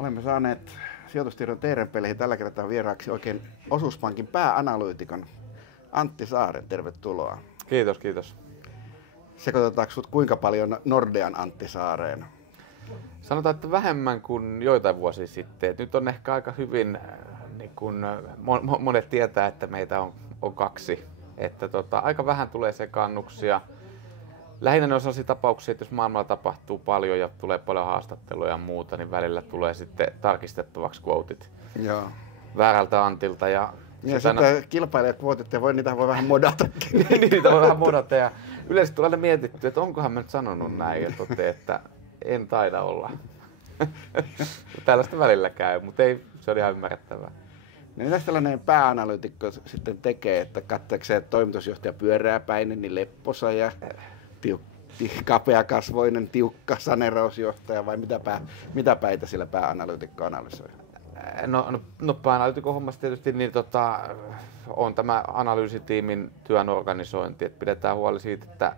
Olemme saaneet sijoitustiedon Teeren-peleihin tällä kertaa vieraaksi oikein Osuuspankin pääanalyytikon Antti Saaren. Tervetuloa. Kiitos, kiitos. Sekoitetaanko sut kuinka paljon Nordean Antti Saareen? Sanotaan, että vähemmän kuin joitain vuosia sitten. Nyt on ehkä aika hyvin, niin kun monet tietää, että meitä on kaksi. Että aika vähän tulee sekaannuksia. Lähinnä ne on sellaisia tapauksia, että jos maailmalla tapahtuu paljon ja tulee paljon haastatteluja ja muuta, niin välillä tulee sitten tarkistettavaksi quotit väärältä Antilta. Ja sitten kilpailijat-quotit, ja niitä voi vähän modata. Niitä voi vähän modata. Ja yleensä tulee aina mietitty, että onkohan mä nyt sanonut näin, ja että en taida olla. Tällaista välillä käy, mutta ei, se on ihan ymmärrettävää. No mitä tällainen pääanalyytikko sitten tekee, että katsoako se toimitusjohtaja pyöreäpäinen, niin lepposa ja kapeakasvoinen, tiukka saneerausjohtaja vai mitä päitä sillä pääanalyytikko analysoi? No pääanalyytikon hommassa tietysti niin on tämä analyysitiimin työn organisointi, että pidetään huoli siitä, että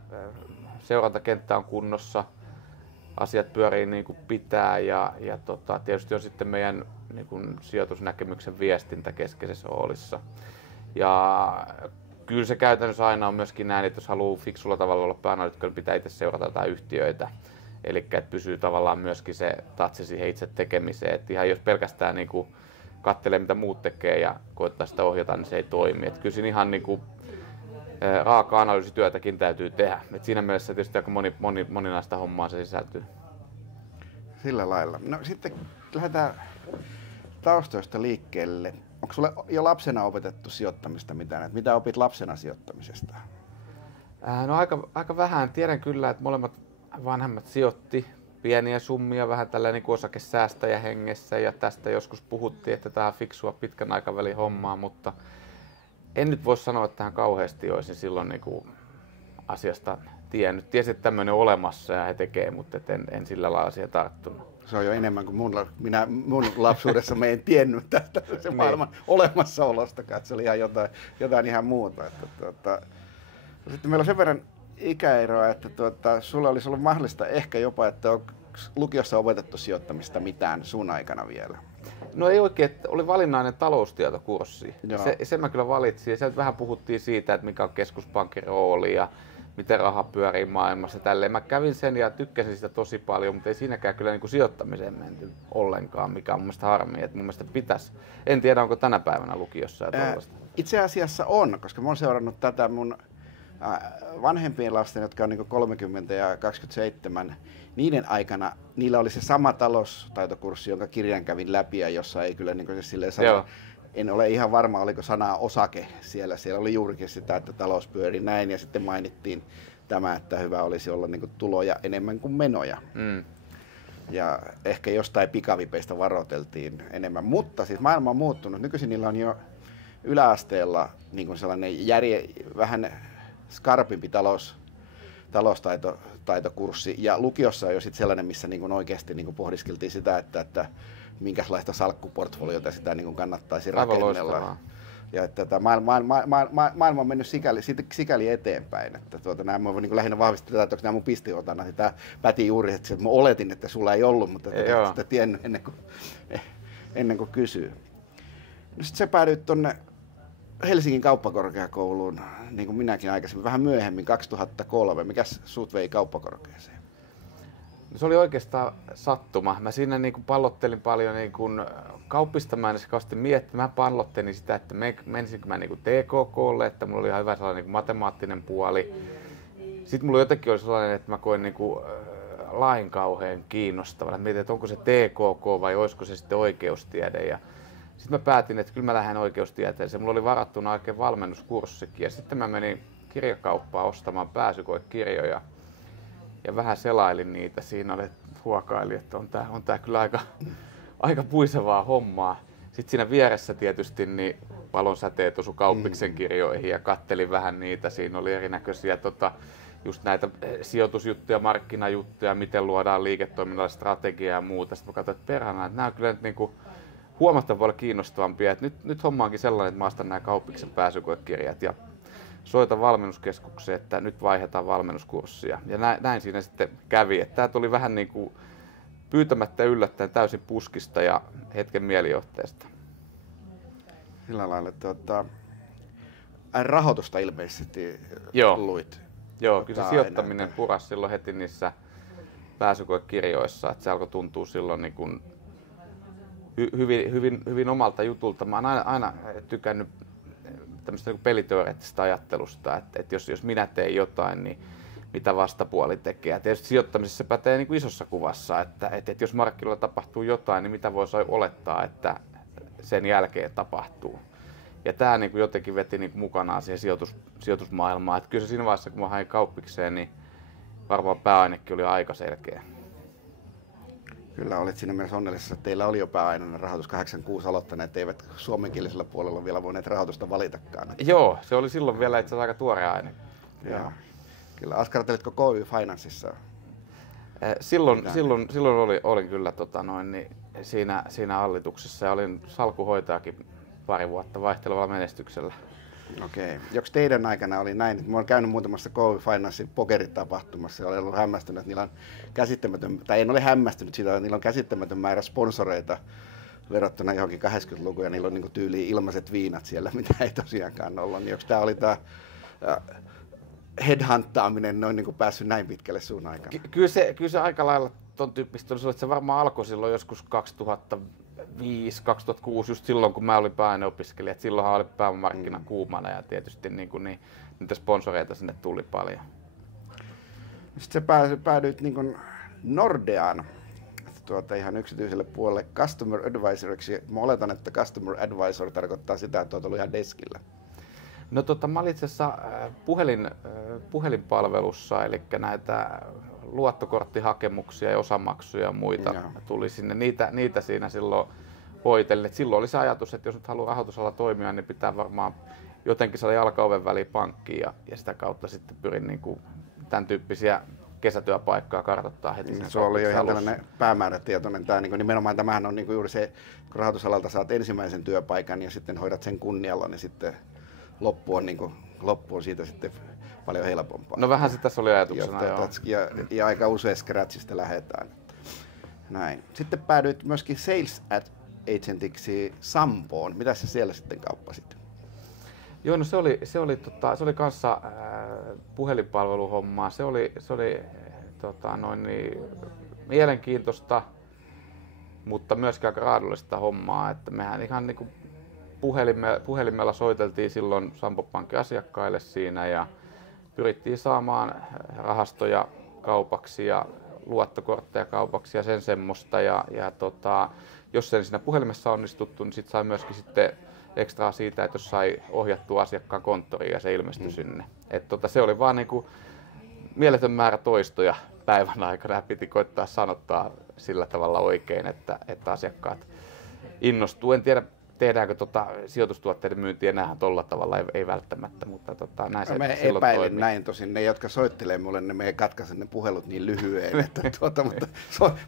seurantakenttä on kunnossa, asiat pyörii niin kuin pitää ja tietysti on sitten meidän niin kuin sijoitusnäkemyksen viestintä keskeisessä roolissa. Ja kyllä se käytännössä aina on myöskin näin, että jos haluaa fiksulla tavalla olla pääanalyytikko, niin pitää itse seurata jotain yhtiöitä. Eli että pysyy tavallaan myöskin se tatsi siihen itse tekemiseen. Että ihan jos pelkästään niin kuin katselee mitä muut tekee ja koittaa sitä ohjata, niin se ei toimi. Että kyllä siinä ihan niin kuin raaka-analyysityötäkin täytyy tehdä. Et siinä mielessä tietysti aika moninaista hommaa se sisältyy. Sillä lailla. No sitten lähdetään taustoista liikkeelle. Onko sulle jo lapsena opetettu sijoittamista mitään? Mitä opit lapsena sijoittamisesta? No aika vähän. Tiedän kyllä, että molemmat vanhemmat sijoitti pieniä summia vähän tällainen niin osakesäästäjä hengessä ja tästä joskus puhuttiin, että tämä on fiksua pitkän aikavälin hommaa, mutta en nyt voi sanoa, että tähän kauheasti olisin silloin niin kuin asiasta tiennyt. Tiesin, että tämmöinen on olemassa ja he tekee, mutta en sillä lailla siihen tarttunut. Se on jo enemmän kuin mun lapsuudessa me en tiennyt tästä se maailman olemassaolostakaan, että se oli ihan jotain ihan muuta. Sitten meillä on sen verran ikäeroa, että sulla olisi ollut mahdollista ehkä jopa, että on lukiossa opetettu sijoittamista mitään sun aikana vielä. No ei oikein, että oli valinnainen taloustietokurssi. Sen mä kyllä valitsin ja sieltä vähän puhuttiin siitä, että mikä on keskuspankin rooli ja miten raha pyörii maailmassa tälleen. Mä kävin sen ja tykkäsin sitä tosi paljon, mutta ei siinäkään kyllä niin kuin sijoittamiseen menty ollenkaan, mikä on mun mielestä harmi, että mun mielestä pitäisi. En tiedä, onko tänä päivänä lukiossa ja tällaista. Itse asiassa on, koska mä oon seurannut tätä mun vanhempien lasten, jotka on niin 30 ja 27, niiden aikana niillä oli se sama taloustaitokurssi, jonka kirjan kävin läpi ja jossa ei kyllä niin silleen sana, en ole ihan varma, oliko sanaa osake siellä. Siellä oli juurikin sitä, että talous pyöri näin ja sitten mainittiin tämä, että hyvä olisi olla niin tuloja enemmän kuin menoja. Ja ehkä jostain pikavipeistä varoiteltiin enemmän, mutta siis maailma on muuttunut. Nykyisin niillä on jo yläasteella niin kuin sellainen vähän skarpimpi taloustaitokurssi ja lukiossa on jo sit sellainen, missä niin kuin oikeasti niin kuin pohdiskeltiin sitä, että minkälaista salkkuportfoliota sitä niin kuin kannattaisi rakennella. Ja että maailma on mennyt sikäli eteenpäin, että nämä mä voin niin lähinnä vahvistaa tätä, että onko nämä mun pistiotana. Tämä päti juuri, että mä oletin, että sulla ei ollut, mutta et sitä tiennyt ennen kuin kysyy. No sitten sä päädyit tuonne Helsingin kauppakorkeakouluun, niin kuin minäkin aikaisemmin, vähän myöhemmin, 2003. Mikäs sut vei kauppakorkeaseen? No se oli oikeastaan sattuma. Mä siinä niin kuin pallottelin paljon niin kuin kauppista, mä en kauheasti miettimään. Mä pallottelin sitä, että menisinkö mä niin kuin TKK:lle, että mulla oli ihan hyvä sellainen niin kuin matemaattinen puoli. Sitten mulla jotenkin oli sellainen, että mä koin niin kuin lain kauhean kiinnostavana. Mietin, että onko se TKK vai olisiko se sitten oikeustiede. Ja sitten mä päätin, että kyllä mä lähden oikeustieteeseen. Mulla oli varattuna oikein valmennuskurssikin ja sitten mä menin kirjakauppaan ostamaan pääsykoekirjoja ja vähän selailin niitä. Siinä oli huokaili, että on tää kyllä aika puisevaa hommaa. Sitten siinä vieressä tietysti niin valonsäteet osui Kauppiksen kirjoihin ja kattelin vähän niitä. Siinä oli erinäköisiä just näitä sijoitusjuttuja, markkinajuttuja, miten luodaan liiketoiminnalla strategiaa ja muuta. Sitten mä katsoin, että perhana, että nämä on kyllä nyt niin kuin huomattavan paljon kiinnostavampia. Että nyt homma onkin sellainen, että mä ostan nämä Kauppiksen pääsykoekirjat ja soitan valmennuskeskukseen, että nyt vaihdetaan valmennuskurssia. Ja näin siinä sitten kävi. Että tämä tuli vähän niin kuin pyytämättä yllättäen täysin puskista ja hetken mielijohteesta. Sillä lailla, rahoitusta ilmeisesti luit. Joo, kyllä se sijoittaminen purasi silloin heti niissä pääsykoekirjoissa, että se alkoi tuntua silloin niin kuin hyvin omalta jutulta. Mä oon aina tykännyt tämmöistä niin peliteoreettisesta ajattelusta, että jos minä teen jotain, niin mitä vastapuoli tekee. Ja tietysti sijoittamisessa pätee niin kuin isossa kuvassa, että jos markkinoilla tapahtuu jotain, niin mitä voisi olettaa, että sen jälkeen tapahtuu. Ja tämä niin kuin jotenkin veti niin kuin mukanaan siihen sijoitusmaailmaan. Että kyllä se siinä vaiheessa, kun mä hain kauppikseen, niin varmaan pääainekin oli aika selkeä. Kyllä olit siinä mielessä onnellisessa, että teillä oli jo pääaineinen rahoitus 86 aloittaneet, eivät suomenkielisellä puolella vielä voineet rahoitusta valitakaan. Joo, se oli silloin vielä itse asiassa aika tuore aine. Joo. Kyllä, askartelitko KY Financeissa? Silloin olin kyllä siinä hallituksessa ja olin salkuhoitajakin pari vuotta vaihtelevalla menestyksellä. Okei. Joks teidän aikana oli näin, että mä oon käynyt muutamassa KY Financen pokeritapahtumassa ja olen ollut hämmästynyt, että niillä on käsittämätön, tai en ole hämmästynyt siitä, että niillä on käsittämätön määrä sponsoreita verrattuna johonkin 80-lukuun ja niillä on niin kuin tyyliin ilmaiset viinat siellä, mitä ei tosiaankaan ollut. Niin onko tää oli tää headhunttaaminen noin niin kuin päässyt näin pitkälle sun aikana? Kyllä se aika lailla ton tyyppistä oli, että se varmaan alkoi silloin joskus 2005, 2006, just silloin kun mä olin pääaineopiskelija. Silloinhan oli pääomamarkkina kuumana ja tietysti niitä sponsoreita sinne tuli paljon. Sitten sä päädyit niin kuin Nordeaan ihan yksityiselle puolelle Customer Advisoriksi. Mä oletan, että Customer Advisor tarkoittaa sitä, että olet ollut ihan deskillä. No mä olin itse asiassa puhelinpalvelussa, eli näitä luottokorttihakemuksia ja osamaksuja ja muita tuli sinne. Niitä siinä silloin hoitellin. Silloin oli se ajatus, että jos nyt haluaa rahoitusalalla toimia, niin pitää varmaan jotenkin saada jalkaoven väliin pankkiin ja sitä kautta sitten pyrin niin kuin tämän tyyppisiä kesätyöpaikkaa kartoittaa heti. Se oli jo ihan tällainen päämäärätietoinen. Tämä, niin nimenomaan tämähän on niin juuri se, kun rahoitusalalta saat ensimmäisen työpaikan ja sitten hoidat sen kunnialla, niin sitten loppu on siitä sitten paljon helpompaa. No vähän se tässä oli ajatuksena, ja aika usein scratchista lähdetään. Näin. Sitten päädyit myöskin sales agentiksi Sampoon. Mitä sä siellä sitten kauppasit? Joo, no se oli kanssa puhelinpalveluhommaa. Se oli mielenkiintoista, mutta myöskin aika raadollista hommaa, että mehän ihan niin kuin puhelimella soiteltiin silloin Sampo Pankin asiakkaille siinä ja pyrittiin saamaan rahastoja kaupaksi ja luottokortteja kaupaksi ja sen semmoista. Jos sen siinä puhelimessa onnistuttu, niin sai myöskin sitten ekstraa siitä, että jos sai ohjattua asiakkaan konttoriin ja se ilmestyi sinne. Se oli vaan niinku mieletön määrä toistoja päivän aikana ja piti koittaa sanottaa sillä tavalla oikein, että asiakkaat innostuu. En tiedä, tehdäänkö sijoitustuotteiden myyntiä enää tolla tavalla, ei välttämättä, mutta näin se silloin epäilen toimi. Näin tosin, ne jotka soittelee mulle, ne me katkaisen ne puhelut niin lyhyen, että mutta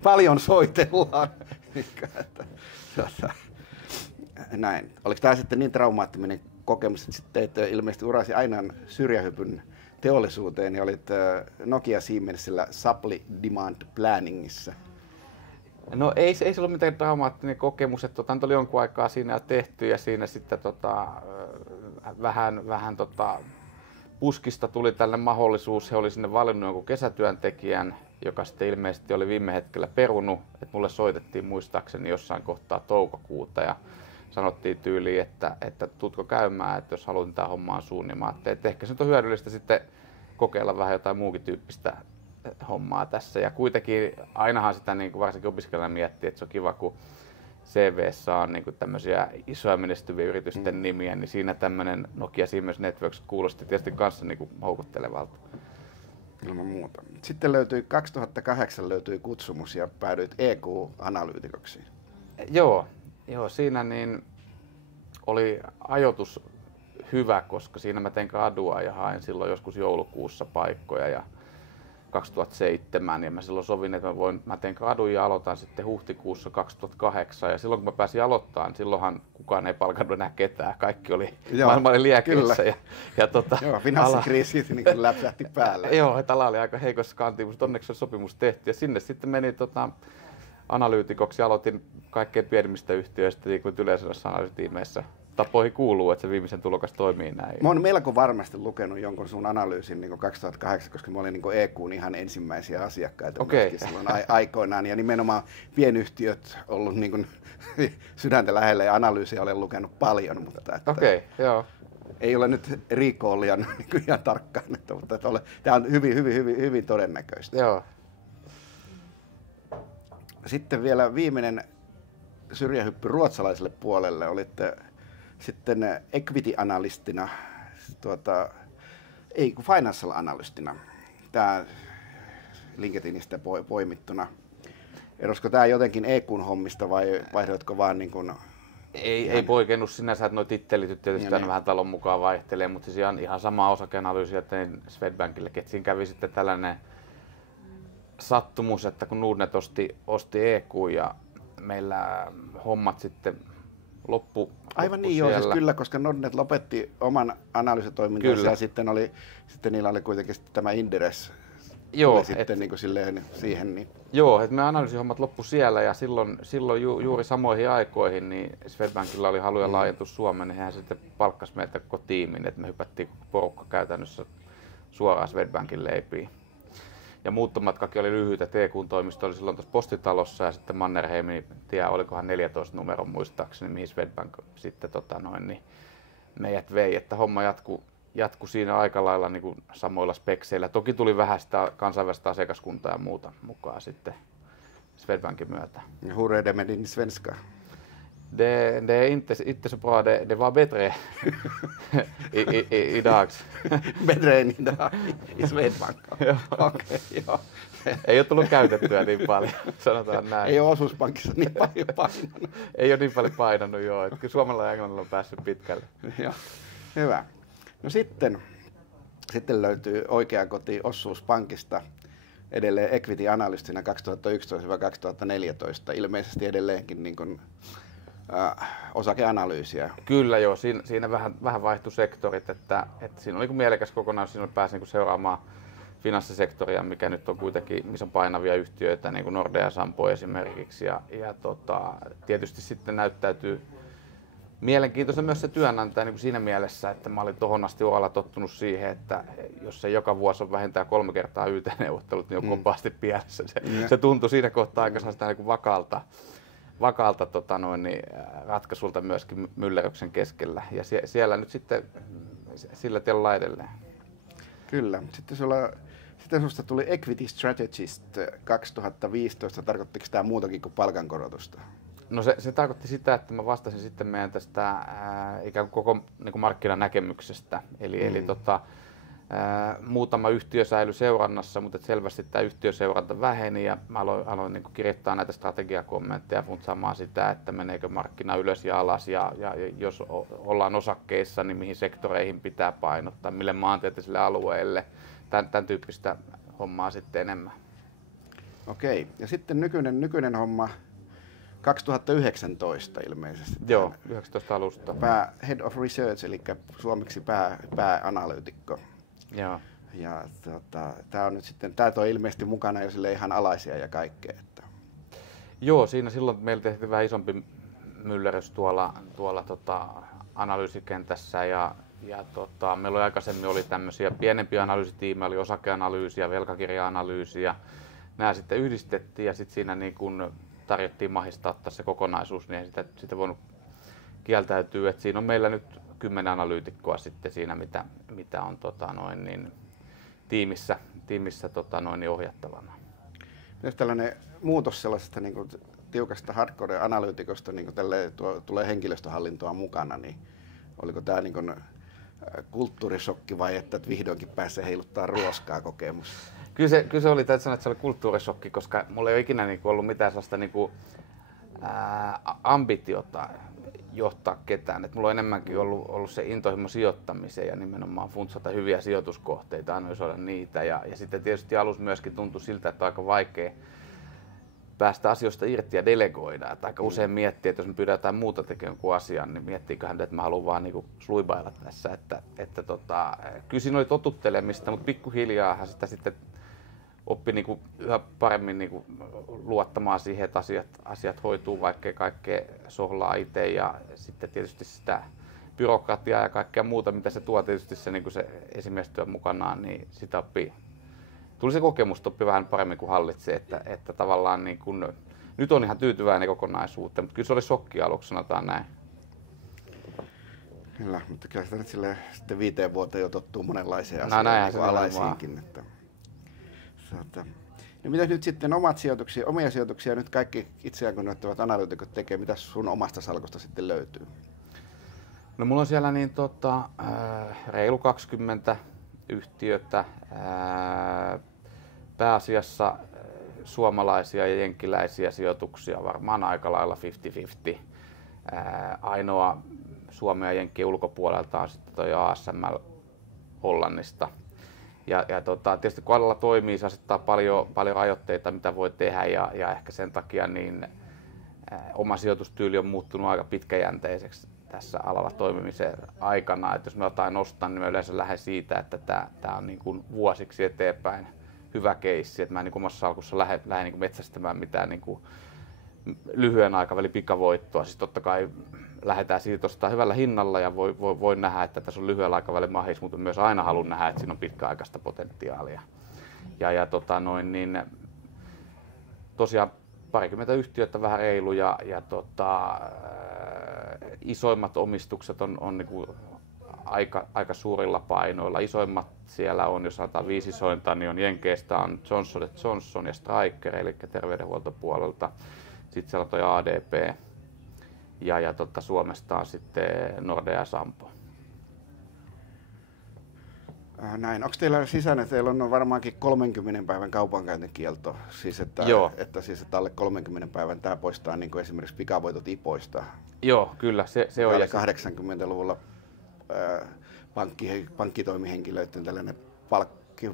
paljon soitellaan. Näin. Oliko tämä sitten niin traumaattinen kokemus, että sitten teit ilmeisesti urasi aina syrjähypyn teollisuuteen ja olit Nokia Siemensillä Supply Demand Planningissa? No ei se ollut mitään traumaattinen kokemus, että oli jonkun aikaa siinä tehty ja siinä sitten vähän puskista tuli tälle mahdollisuus. He oli sinne valinnut jonkun kesätyöntekijän, joka sitten ilmeisesti oli viime hetkellä perunut. Et mulle soitettiin muistaakseni jossain kohtaa toukokuuta ja sanottiin tyyliin, että tuutko käymään, että jos haluat tämä hommaan suun, niin mä ajattelin, että ehkä se nyt on hyödyllistä sitten kokeilla vähän jotain muukin tyyppistä hommaa tässä. Ja kuitenkin ainahan sitä niin kuin varsinkin opiskelijana miettii, että se on kiva, kun CV:ssä on niin kuin tämmöisiä isoja menestyviä yritysten nimiä, niin siinä tämmöinen Nokia Siemens Networks kuulosti tietysti kanssa niin kuin houkuttelevalta. Ilman muuta. Sitten 2008 löytyi kutsumus ja päädyit EQ-analyytikoksi. Joo, siinä niin oli ajoitus hyvä, koska siinä mä tein gradua ja hain silloin joskus joulukuussa paikkoja ja 2007 ja mä silloin sovin, että mä teen gradun ja aloitan sitten huhtikuussa 2008 ja silloin kun mä pääsin aloittamaan, silloinhan kukaan ei palkannut enää ketään, kaikki oli maailma oli liekeissä. Joo, finanssikriisi niin läpsähti päälle. Joo, että ala oli aika heikossa kantiin, mutta onneksi on sopimus tehty ja sinne sitten meni analyytikoksi. Aloitin kaikkein pienimmistä yhtiöistä, niin kuin yleensä noissa analyysitiimeissä tapoihin kuuluu, että se viimeisen tulokas toimii näin. Mä oon melko varmasti lukenut jonkun sun analyysin niin 2008, koska mä olin niin EQ:n ihan ensimmäisiä asiakkaita silloin aikoinaan. Ja nimenomaan pienyhtiöt ollut niin kuin sydäntä lähellä ja analyysiä olen lukenut paljon. Mutta joo. Ei ole nyt Riikko ollut ihan tarkkaan, mutta tämä on hyvin todennäköistä. Joo. Sitten vielä viimeinen syrjähyppy ruotsalaiselle puolelle. Olitte sitten equity-analystina, financial analystina, tämä LinkedInistä poimittuna. Erosko tämä jotenkin EQ:n hommista vai vaihdoitko vaan niin kuin... Ei poikennut sinänsä, että nuo tittelit tietysti aina vähän talon mukaan vaihtelee, mutta siis ihan sama osakeanalyysiä tein Swedbankillekin, että siinä kävi sitten tällainen sattumus, että kun Nordnet osti EQ ja meillä hommat sitten loppu aivan niin joo, siis kyllä, koska Nordnet lopetti oman analyysitoimintansa ja sitten niillä oli kuitenkin tämä Inderes. Joo, sitten niin kuin siihen. Niin. Joo, että me analyysihommat loppu siellä ja silloin juuri samoihin aikoihin niin Swedbankilla oli haluja laajentua Suomeen, niin hän sitten palkkasi meiltä koko tiimin, että me hypättiin porukka käytännössä suoraan Swedbankin leipiin. Ja muuttomatkakin oli lyhyt, ja TQ:n toimisto oli silloin tuossa Postitalossa ja sitten Mannerheimin, tiedä olikohan 14 numeron muistaakseni, mihin Swedbank sitten niin meidät vei, että homma jatkui siinä aika lailla niin kuin samoilla spekseillä. Toki tuli vähän sitä kansainvälistä asiakaskuntaa ja muuta mukaan sitten Swedbankin myötä. Hur är det med din svenska? Det är inte så bra, det var bättre idag. Bättre än idag i Swedbank. Okei, joo. Ei ole tullut käytettyä niin paljon, sanotaan näin. Ei ole osuuspankissa niin paljon painanut. Ei ole niin paljon painanut, joo. Kyllä Suomella ja Englannilla on päässyt pitkälle. Joo. Hyvä. No sitten löytyy oikea koti Osuuspankista edelleen equity-analystina 2011-2014, ilmeisesti edelleenkin niin kuin, osakeanalyysiä. Kyllä joo, siinä vähän vaihtui sektorit, että siinä oli mielekäs kokonaisuus, siinä pääsi niin seuraamaan finanssisektoria, mikä nyt on kuitenkin, missä on painavia yhtiöitä, niin kuin Nordea ja Sampo esimerkiksi, ja tietysti sitten näyttäytyy mielenkiintoista myös se työnantaja niin siinä mielessä, että mä olin tohon asti uralla tottunut siihen, että jos ei joka vuosi on vähintään 3 kertaa YT-neuvottelut, niin on kopaasti pielessä. Se tuntui siinä kohtaa aika niin vakaalta ratkaisulta myöskin myllerryksen keskellä. Ja siellä nyt sitten sillä tiellä edelleen. Kyllä. Sitten sinusta tuli Equity Strategist 2015. Tarkoittiko tämä muutakin kuin palkankorotusta? No se tarkoitti sitä, että mä vastasin sitten meidän tästä ikään kuin koko niin markkinanäkemyksestä. Eli muutama yhtiö säilyi seurannassa, mutta selvästi tämä yhtiöseuranta väheni ja mä aloin niin kirjoittaa näitä strategiakommentteja funtsaamaan sitä, että meneekö markkina ylös ja alas ja jos ollaan osakkeissa, niin mihin sektoreihin pitää painottaa, mille maantieteellisille alueille, tämän tyyppistä hommaa sitten enemmän. Okei, ja sitten nykyinen homma 2019 ilmeisesti. Joo, 19 alusta. Head of Research, eli suomeksi pääanalyytikko. Joo. Ja tämä on nyt sitten, tämä on ilmeisesti mukana jo sille ihan alaisia ja kaikkea. Että. Joo, siinä silloin meillä tehtiin vähän isompi myllerys tuolla analyysikentässä ja meillä oli aikaisemmin tämmöisiä pienempiä analyysitiimejä, oli osakeanalyysiä, velkakirja-analyysiä. Nämä sitten yhdistettiin ja sitten siinä niin kun tarjottiin mahista ottaa se kokonaisuus, niin ei sitä voinut kieltäytyä. Et siinä on meillä nyt 10 analyytikkoa sitten siinä, mitä on tiimissä ohjattavana. Jos tällainen muutos sellaisesta niin kuin tiukasta hardcore-analyytikosta niin kuin tulee henkilöstöhallintoa mukana, niin oliko tämä niin kuin kulttuurisokki vai että vihdoinkin pääsee heiluttaa ruoskaa kokemus? Kyllä se oli, täytyy sanoa, että se oli kulttuurisokki, koska mulla ei ole ikinä ollut mitään sellaista ambitiota johtaa ketään. Et mulla on enemmänkin ollut se intohimo sijoittamiseen ja nimenomaan funtsata hyviä sijoituskohteita, analysoida niitä. Ja sitten tietysti alussa myöskin tuntui siltä, että on aika vaikea päästä asioista irti ja delegoida. Että aika usein miettii, että jos me pyydään jotain muuta tekemään kuin asian, niin miettiiköhän, että mä haluan vaan niinku sluibailla tässä. Kyllä siinä oli totuttelemista, mutta pikkuhiljaahan sitä sitten oppi niin kuin yhä paremmin niin kuin luottamaan siihen, että asiat hoituu, vaikkei kaikkea sohlaa itse, ja sitten tietysti sitä byrokratiaa ja kaikkea muuta, mitä se tuo tietysti se, niin kuin se esimiestyö mukanaan, niin sitä oppii. Tuli se kokemus, oppi vähän paremmin kuin hallitsee, että tavallaan niin kuin, nyt on ihan tyytyväinen kokonaisuuteen, mutta kyllä se oli shokki aluksi, sanotaan näin. Kyllä, mutta kyllä sitä nyt sitten 5 vuoteen jo tottuu monenlaiseen No, asiaan, näinhän niin se kuin alaisiinkin. No mitä nyt sitten omia sijoituksia nyt kaikki itseään kunnioittavat analyytikot tekee, mitä sun omasta salkusta sitten löytyy? No mulla on siellä niin, reilu 20 yhtiötä, pääasiassa suomalaisia ja jenkkiläisiä sijoituksia, varmaan aika lailla 50-50. Ainoa Suomen ja Jenkkien ulkopuolelta on sitten toi ASML Hollannista. Ja tietysti kun alalla toimii, se asettaa paljon rajoitteita, mitä voi tehdä, ja ehkä sen takia niin oma sijoitustyyli on muuttunut aika pitkäjänteiseksi tässä alalla toimimisen aikana. Että jos mä jotain ostan, niin mä yleensä lähden siitä, että tämä on niin kuin vuosiksi eteenpäin hyvä keissi. Että mä en niin omassa salkussa lähde niin metsästämään mitään niin kuin lyhyen aikavälin pikavoittoa. Siis totta kai lähdetään siitä ostaa hyvällä hinnalla ja voi nähdä, että tässä on lyhyellä aikavälin mahis, mutta myös aina haluan nähdä, että siinä on pitkäaikaista potentiaalia. Tosiaan 20 yhtiötä vähän reilu ja isoimmat omistukset on niin kuin aika suurilla painoilla. Isoimmat siellä on, jos sanotaan 5 isointa, niin on Jenkeistä on Johnson & Johnson ja Stryker, eli terveydenhuoltopuolelta. Sitten siellä on toi ADP ja Suomesta on sitten Nordea ja Sampo. Näin. Onko teillä sisäinen, teillä on varmaankin 30 päivän kaupankäyntikielto, siis että alle 30 päivän tämä poistaa niin kuin esimerkiksi pikavoitot IPOista. Joo, kyllä, se on. 80-luvulla pankkitoimihenkilöiden tällainen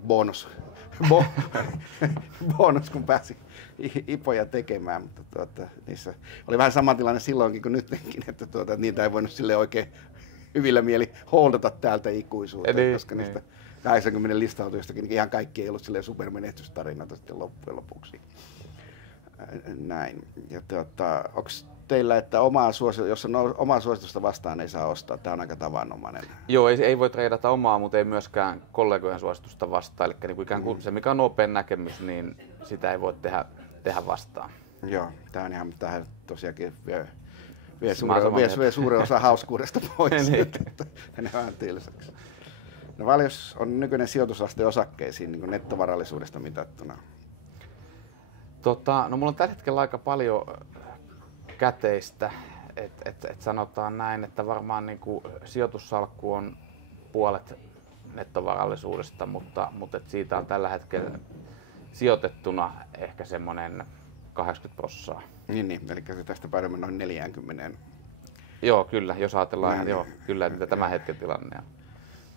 bonus, kun pääsi IPOja tekemään, mutta niissä oli vähän sama tilanne silloinkin kuin nytkin, että niitä ei voinut sille oikein hyvillä mieli holdata täältä ikuisuuteen, koska niistä 80 listautujistakin ihan kaikki ei ollut silleen supermenestystarinoita sitten loppujen lopuksi. Näin. Ja onko teillä, että jos on omaa suositusta vastaan, ei saa ostaa? Tämä on aika tavanomainen. Joo, ei voi treidata omaa, mutta ei myöskään kollegojen suositusta vastaan. Eli niin ikään kuin se, mikä on open näkemys, niin sitä ei voi tehdä vastaan. Joo, tämä on ihan tähän tosiaankin vie suuren osa hauskuudesta pois. Että menee vähän tylsäksi. No valjos on nykyinen sijoitusaste osakkeisiin niin kuin nettovarallisuudesta mitattuna? No mulla on tällä hetkellä aika paljon käteistä, että sanotaan näin, että varmaan niin kuin sijoitussalkku on puolet nettovarallisuudesta, mutta siitä on tällä hetkellä sijoitettuna ehkä semmoinen 80%. Niin, eli tästä päädymme noin 40. Joo, kyllä, jos ajatellaan, kyllä, mitä tämä hetken tilanne on.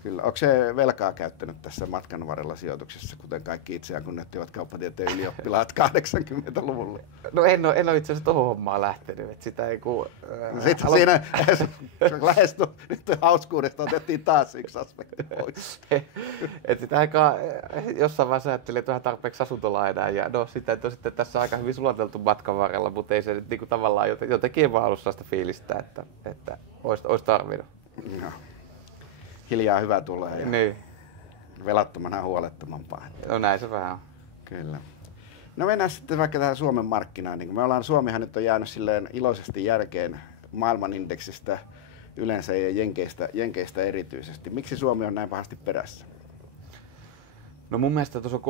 Kyllä. Onko se velkaa käyttänyt tässä matkan varrella sijoituksessa, kuten kaikki itseään kunnioittivat kauppatieteen ylioppilaat 80-luvulla? No en ole itse asiassa tuohon hommaan lähtenyt, että sitä ei kun... Sitten siinä lähestyi, nyt hauskuudesta otettiin taas yksi aspekti pois. Että sitä aikaa jossain vaiheessa ajattelin, että vähän tarpeeksi asuntolainaa, ja no sitä on sitten tässä aika hyvin sulateltu matkan varrella, mutta ei se nyt niin tavallaan jotenkin vaan ollut sellaista fiilistä, että olisi tarvinnut. No. Hiljaa hyvä tulee ja niin. Velattomana huolettomampaa. No näin se vähän on. Kyllä. No mennään sitten vaikka tähän Suomen markkinaan. Niin Suomihan nyt on jäänyt silleen iloisesti järkeen maailmanindeksistä yleensä ja Jenkeistä erityisesti. Miksi Suomi on näin pahasti perässä? No mun mielestä tuossa on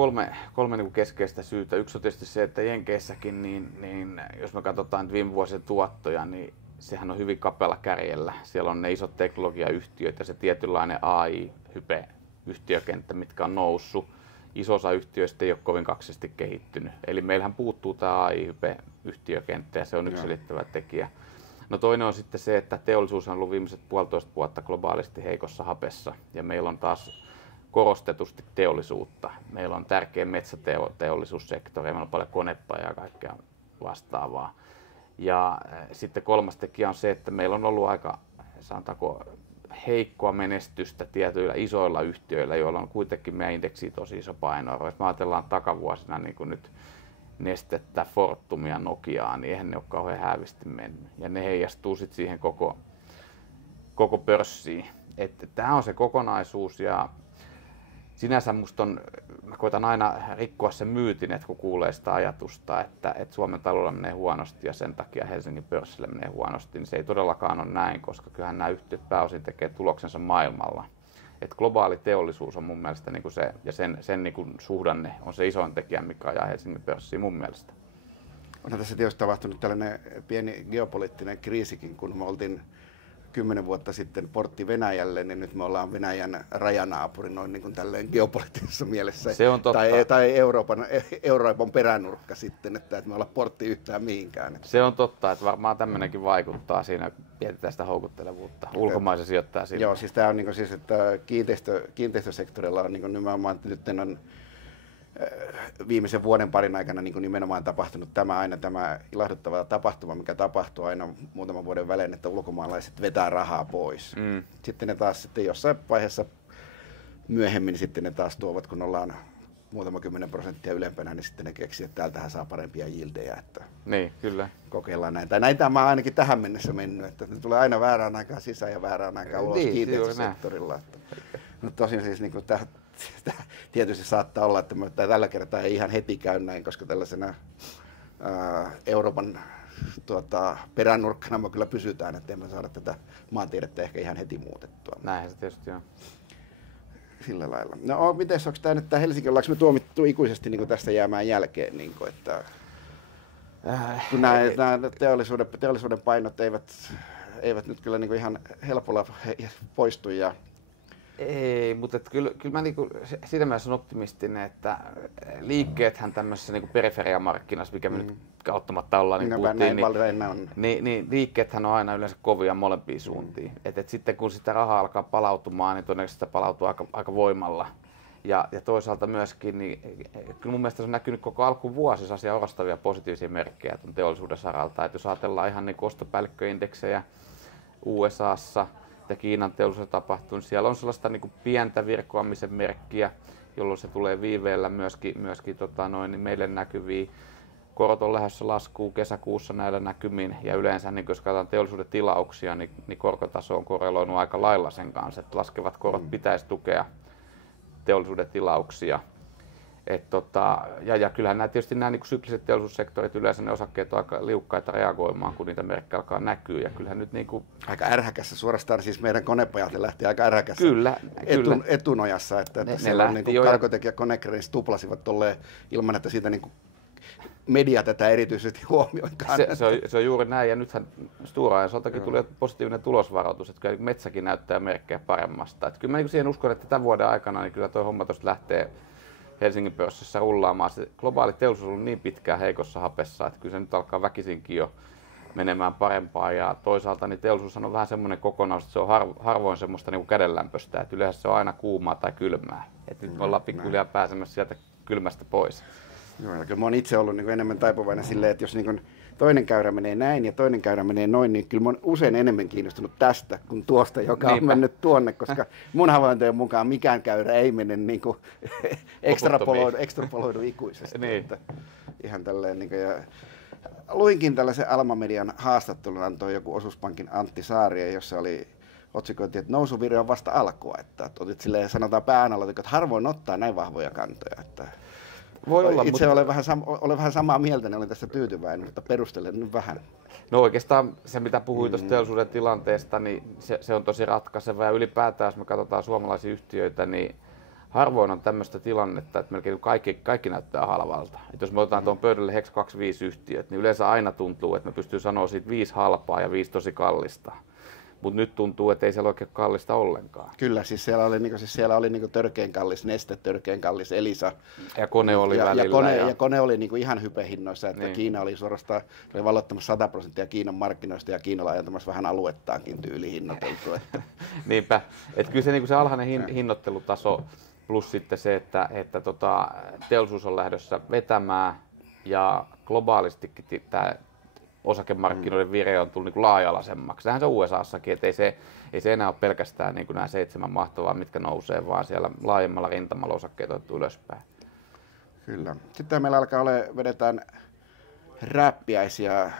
kolme niin kuin keskeistä syytä. Yksi on tietysti se, että Jenkeissäkin, niin jos me katsotaan viime vuosien tuottoja, niin sehän on hyvin kapealla kärjellä. Siellä on ne isot teknologiayhtiöt ja se tietynlainen AI-hype-yhtiökenttä, mitkä on noussut. Iso osa yhtiöistä ei ole kovin kaksisesti kehittynyt. Eli meillähän puuttuu tämä AI-hype-yhtiökenttä ja se on yksilittävä tekijä. No toinen on sitten se, että teollisuus on ollut viimeiset 1,5 vuotta globaalisti heikossa hapessa ja meillä on taas korostetusti teollisuutta. Meillä on tärkeä metsäteollisuussektori, meillä on paljon konepaja ja kaikkea vastaavaa. Ja sitten kolmas tekijä on se, että meillä on ollut aika, sanotaanko, heikkoa menestystä tietyillä isoilla yhtiöillä, joilla on kuitenkin meidän indeksiin tosi iso painoarvo. Jos me ajatellaan takavuosina niin kuin nyt Nestettä, Fortumia, Nokiaa, niin eihän ne ole kauhean häävisti mennyt. Ja ne heijastuu sitten siihen koko pörssiin. Tämä on se kokonaisuus ja sinänsä mä koitan aina rikkoa sen myytin, että kun kuulee sitä ajatusta, että Suomen taloudella menee huonosti ja sen takia Helsingin pörssillä menee huonosti, niin se ei todellakaan ole näin, koska kyllähän nämä yhtiöt pääosin tekee tuloksensa maailmalla. Et globaali teollisuus on mun mielestä niin kuin se, ja sen niin kuin suhdanne on se isoin tekijä, mikä ajaa Helsingin pörssiä mun mielestä. Onhan tässä tietysti tapahtunut tällainen pieni geopoliittinen kriisikin, kun me oltiin 10 vuotta sitten portti Venäjälle, niin nyt me ollaan Venäjän rajanaapuri noin niin kuin tälleen geopoliittisessa mielessä. Se on totta. Tai Euroopan peränurkka sitten, että me ollaan portti yhtään mihinkään. Se on totta, että varmaan tämmöinenkin vaikuttaa siinä, mietitään sitä houkuttelevuutta ulkomaisen sijoittajan silmiin. Joo, siis tämä on niin kuin, siis, että kiinteistösektorilla on niin kuin nimenomaan nyt on viimeisen vuoden parin aikana niin kuin nimenomaan tapahtunut tämä ilahduttava tapahtuma, mikä tapahtuu aina muutaman vuoden välein, että ulkomaalaiset vetää rahaa pois. Sitten ne taas jossain vaiheessa myöhemmin sitten ne taas tuovat, kun ollaan muutama 10% ylempänä, niin sitten ne keksii, että täältähän saa parempia yieldejä. Että niin, kyllä. Kokeillaan näitä. Näitä mä oon ainakin tähän mennessä mennyt, että ne tulee aina väärään aikaan sisään ja väärään aikaan ulos kiinteistösektorilla. No tosin siis niin kuin tietysti saattaa olla, että tällä kertaa ei ihan heti käy näin, koska tällaisena Euroopan peränurkkana me kyllä pysytään, ettei me saada tätä maantiedettä ehkä ihan heti muutettua. Näinhän se tietysti on. Sillä lailla. No miten onko tämä nyt Helsinki, ollaanko me tuomittu ikuisesti niin tästä jäämään jälkeen, niin kuin, että kun nämä teollisuuden painot eivät nyt kyllä niin kuin ihan helpolla poistu ja ei, mutta kyllä mä niinku, siinä mielessä on optimistinen, että liikkeethän tämmöisessä niinku periferiamarkkinassa, mikä me nyt auttamatta ollaan, niin puhuttiin, niin liikkeethän on aina yleensä kovia molempiin suuntiin. Et sitten kun sitä rahaa alkaa palautumaan, niin todennäköisesti sitä palautuu aika voimalla. Ja toisaalta myöskin, niin kyllä mun mielestä se on näkynyt koko alkuvuosi sellaisia orastavia positiivisia merkkejä tuon teollisuuden saralta. Et jos ajatellaan ihan niin ostopäällikköindeksejä USAssa, ja Kiinan teollisuudessa tapahtuu, niin siellä on sellaista niin kuin pientä virkoamisen merkkiä, jolloin se tulee viiveellä myöskin niin meille näkyviä. Korot on lähdössä laskuun kesäkuussa näillä näkymin, ja yleensä niin jos katsotaan teollisuuden tilauksia, niin korkotaso on korreloinut aika lailla sen kanssa, että laskevat korot pitäisi tukea teollisuuden tilauksia. Ja kyllähän tietysti nämä niin sykliset teollisuussektorit, yleensä ne osakkeet on aika liukkaita reagoimaan, kun niitä merkkejä alkaa näkyä. Ja kyllähän nyt aika ärhäkässä suorastaan, siis meidän konepajat lähti aika ärhäkässä etunojassa, että siellä on niin karkotek ja Konecranes tuplasivat tolleen ilman, että siitä niin media tätä erityisesti huomioikaan. Se on juuri näin, ja nythän Stora Ensoltakin tuli positiivinen tulosvaroitus, että kyllä metsäkin näyttää merkkejä paremmasta. Että kyllä mä siihen uskon, että tämän vuoden aikana niin kyllä tuo homma tuosta lähtee Helsingin pörssissä rullaamaan. Se globaali teollisuus on ollut niin pitkään heikossa hapessa, että kyllä se nyt alkaa väkisinkin jo menemään parempaan. Ja toisaalta niin teollisuus on vähän semmoinen kokonaisuus, että se on harvoin semmoista niin kuin kädenlämpöistä. Että yleensä se on aina kuumaa tai kylmää. Että nyt ollaan pikkuhiljaa pääsemässä sieltä kylmästä pois. Joo, ja kyllä mä oon itse ollut niin kuin enemmän taipuvainen silleen, että jos niin kuin toinen käyrä menee näin ja toinen käyrä menee noin, niin kyllä mä oon usein enemmän kiinnostunut tästä kuin tuosta, joka on mennyt tuonne, koska mun havaintojen mukaan mikään käyrä ei mene niin kuin ekstrapoloidu ikuisesti. Niin. Että ihan tälleen, niin kuin, ja luinkin tällaisen Alma Median haastattelun, antoi joku osuuspankin Antti Saaria, jossa oli otsikoitiin, että nousuvire on vasta alkua, että otit silleen, sanotaan päänaloitikot, että harvoin ottaa näin vahvoja kantoja. Että voi olla, itse olen vähän samaa mieltä, niin olen tästä tyytyväinen, mutta perustelen nyt vähän. No oikeastaan se, mitä puhuit tuosta teollisuuden tilanteesta, niin se on tosi ratkaiseva. Ja ylipäätään, jos me katsotaan suomalaisia yhtiöitä, niin harvoin on tämmöistä tilannetta, että melkein kaikki näyttää halvalta. Että jos me otetaan tuon pöydälle HEX 25 yhtiöt, niin yleensä aina tuntuu, että me pystyy sanoa siitä 5 halpaa ja 5 tosi kallista. Mutta nyt tuntuu, että ei siellä oikein kallista ollenkaan. Kyllä, siis siellä oli niinku törkeän kallis Neste, törkeän kallis Elisa. Ja Kone oli välillä. Ja Kone oli niinku ihan hypehinnoissa, että niin. Kiina oli suorastaan valloittamassa 100% Kiinan markkinoista ja Kiinalla ajantamassa vähän aluettaankin tyylihinnoiteltu. Niinpä, että kyllä se, niinku se alhainen hinnoittelutaso plus sitten se, että teollisuus on lähdössä vetämään ja globaalistikin tämä osakemarkkinoiden vire on tullut niin laaja-alaisemmaksi. Näinhän se USAssakin, että ei se enää ole pelkästään niin nämä 7 mahtavaa, mitkä nousee, vaan siellä laajemmalla rintamalla osakkeet on otettu ylöspäin. Kyllä. Sitten meillä vedetään räppiäisiä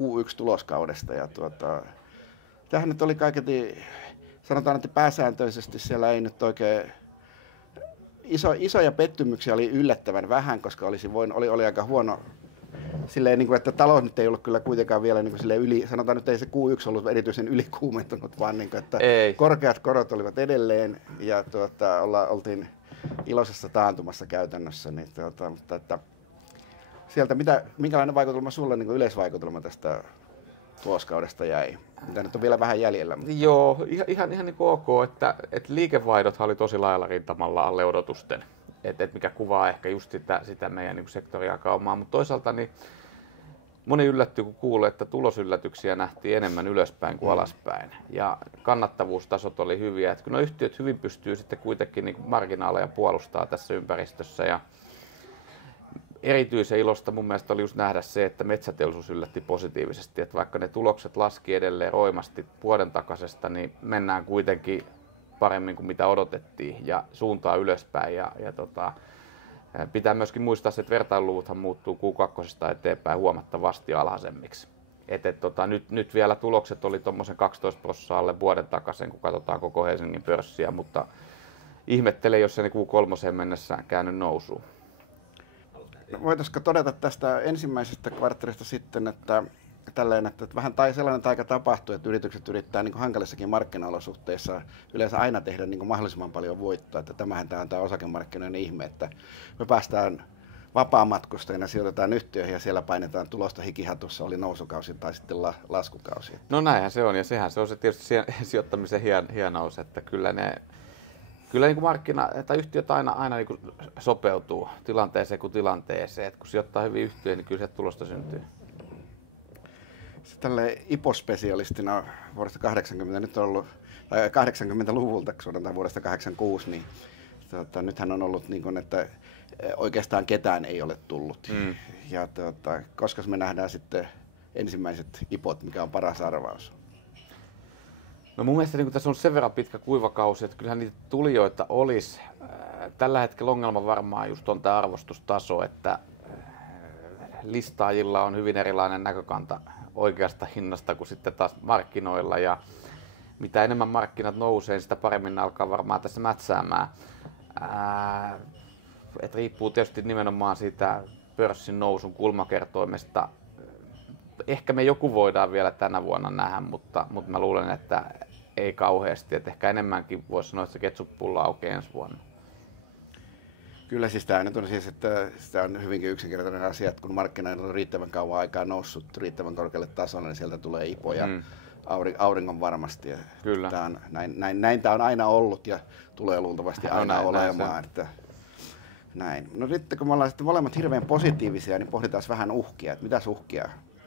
Q1-tuloskaudesta. Ja tämähän nyt oli kaiketi, sanotaan, että pääsääntöisesti siellä ei nyt oikein isoja pettymyksiä oli yllättävän vähän, koska oli aika huono silleen, niin kuin, että talous nyt ei ollut kyllä kuitenkaan vielä niin kuin sanotaan nyt ei se Q1 ollut erityisen ylikuumentunut, vaan niin kuin, että korkeat korot olivat edelleen ja oltiin iloisessa taantumassa käytännössä. Niin, mutta että sieltä minkälainen vaikutelma sulle niin kuin yleisvaikutelma tästä tuloskaudesta jäi? Mitä nyt on vielä vähän jäljellä. Mutta... Joo, ihan niin kuin ok, että liikevaihdothan oli tosi laajalla rintamalla alle odotusten. Mikä kuvaa ehkä just sitä meidän niin sektorijakaumaa, mutta toisaalta niin moni yllättyy, kun kuulee, että tulosyllätyksiä nähtiin enemmän ylöspäin kuin alaspäin. Ja kannattavuustasot oli hyviä. Että kyllä yhtiöt hyvin pystyy sitten kuitenkin niin marginaaleja puolustaa tässä ympäristössä. Ja erityisen ilosta mun mielestä oli just nähdä se, että metsäteollisuus yllätti positiivisesti. Että vaikka ne tulokset laski edelleen roimasti vuoden takaisesta, niin mennään kuitenkin paremmin kuin mitä odotettiin ja suuntaa ylöspäin. Pitää myöskin muistaa, että vertailuluvuthan muuttuu Q2 eteenpäin huomattavasti alhaisemmiksi. Nyt vielä tulokset oli tuommoisen 12% alle vuoden takaisin, kun katsotaan koko Helsingin pörssiä, mutta ihmettelen, jos se Q3 mennessä käynyt nousuun. No, voitaisiko todeta tästä ensimmäisestä kvartterista sitten, että vähän sellainen taika tapahtuu, että yritykset yrittää niin kuin hankalissakin markkinaolosuhteissa yleensä aina tehdä niin kuin mahdollisimman paljon voittoa. Että tämähän tämä on tämä osakemarkkinoiden ihme, että me päästään vapaamatkustajina, sijoitetaan yhtiöihin ja siellä painetaan tulosta hikihatussa, oli nousukausi tai sitten laskukausi. No näinhän se on ja sehän se on se tietysti sijoittamisen hienous, että kyllä niin kuin yhtiöt aina niin kuin sopeutuu tilanteeseen kuin tilanteeseen. Että kun sijoittaa hyvin yhtiöihin, niin kyllä sieltä tulosta syntyy. Tälle IPO-spesialistina vuodesta 80, nyt on ollut, 80-luvulta, sanotaan vuodesta 86, niin nythän on ollut niin kuin, että oikeastaan ketään ei ole tullut. Ja koska me nähdään sitten ensimmäiset IPOt, mikä on paras arvaus? No mun mielestä niin tässä on sen verran pitkä kuivakausi, että kyllähän niitä tulijoita olisi. Tällä hetkellä ongelma varmaan just on tämä arvostustaso, että listaajilla on hyvin erilainen näkökanta oikeasta hinnasta kuin sitten taas markkinoilla. Ja mitä enemmän markkinat nousee, sitä paremmin alkaa varmaan tässä mätsäämään. Et riippuu tietysti nimenomaan siitä pörssin nousun kulmakertoimesta. Ehkä me joku voidaan vielä tänä vuonna nähdä, mutta mä luulen, että ei kauheasti. Et ehkä enemmänkin voisi sanoa, että se ketsuppullo aukeaa ensi vuonna. Kyllä siis tämä nyt on siis, että sitä on hyvinkin yksinkertainen asia, että kun markkinoilla on riittävän kauan aikaa noussut riittävän korkealle tasolle, niin sieltä tulee ipoja auringon varmasti. Kyllä. Näin tämä on aina ollut ja tulee luultavasti aina olemaan. Että näin. No sitten kun me ollaan sitten molemmat hirveän positiivisia, niin pohditaan vähän uhkia. Että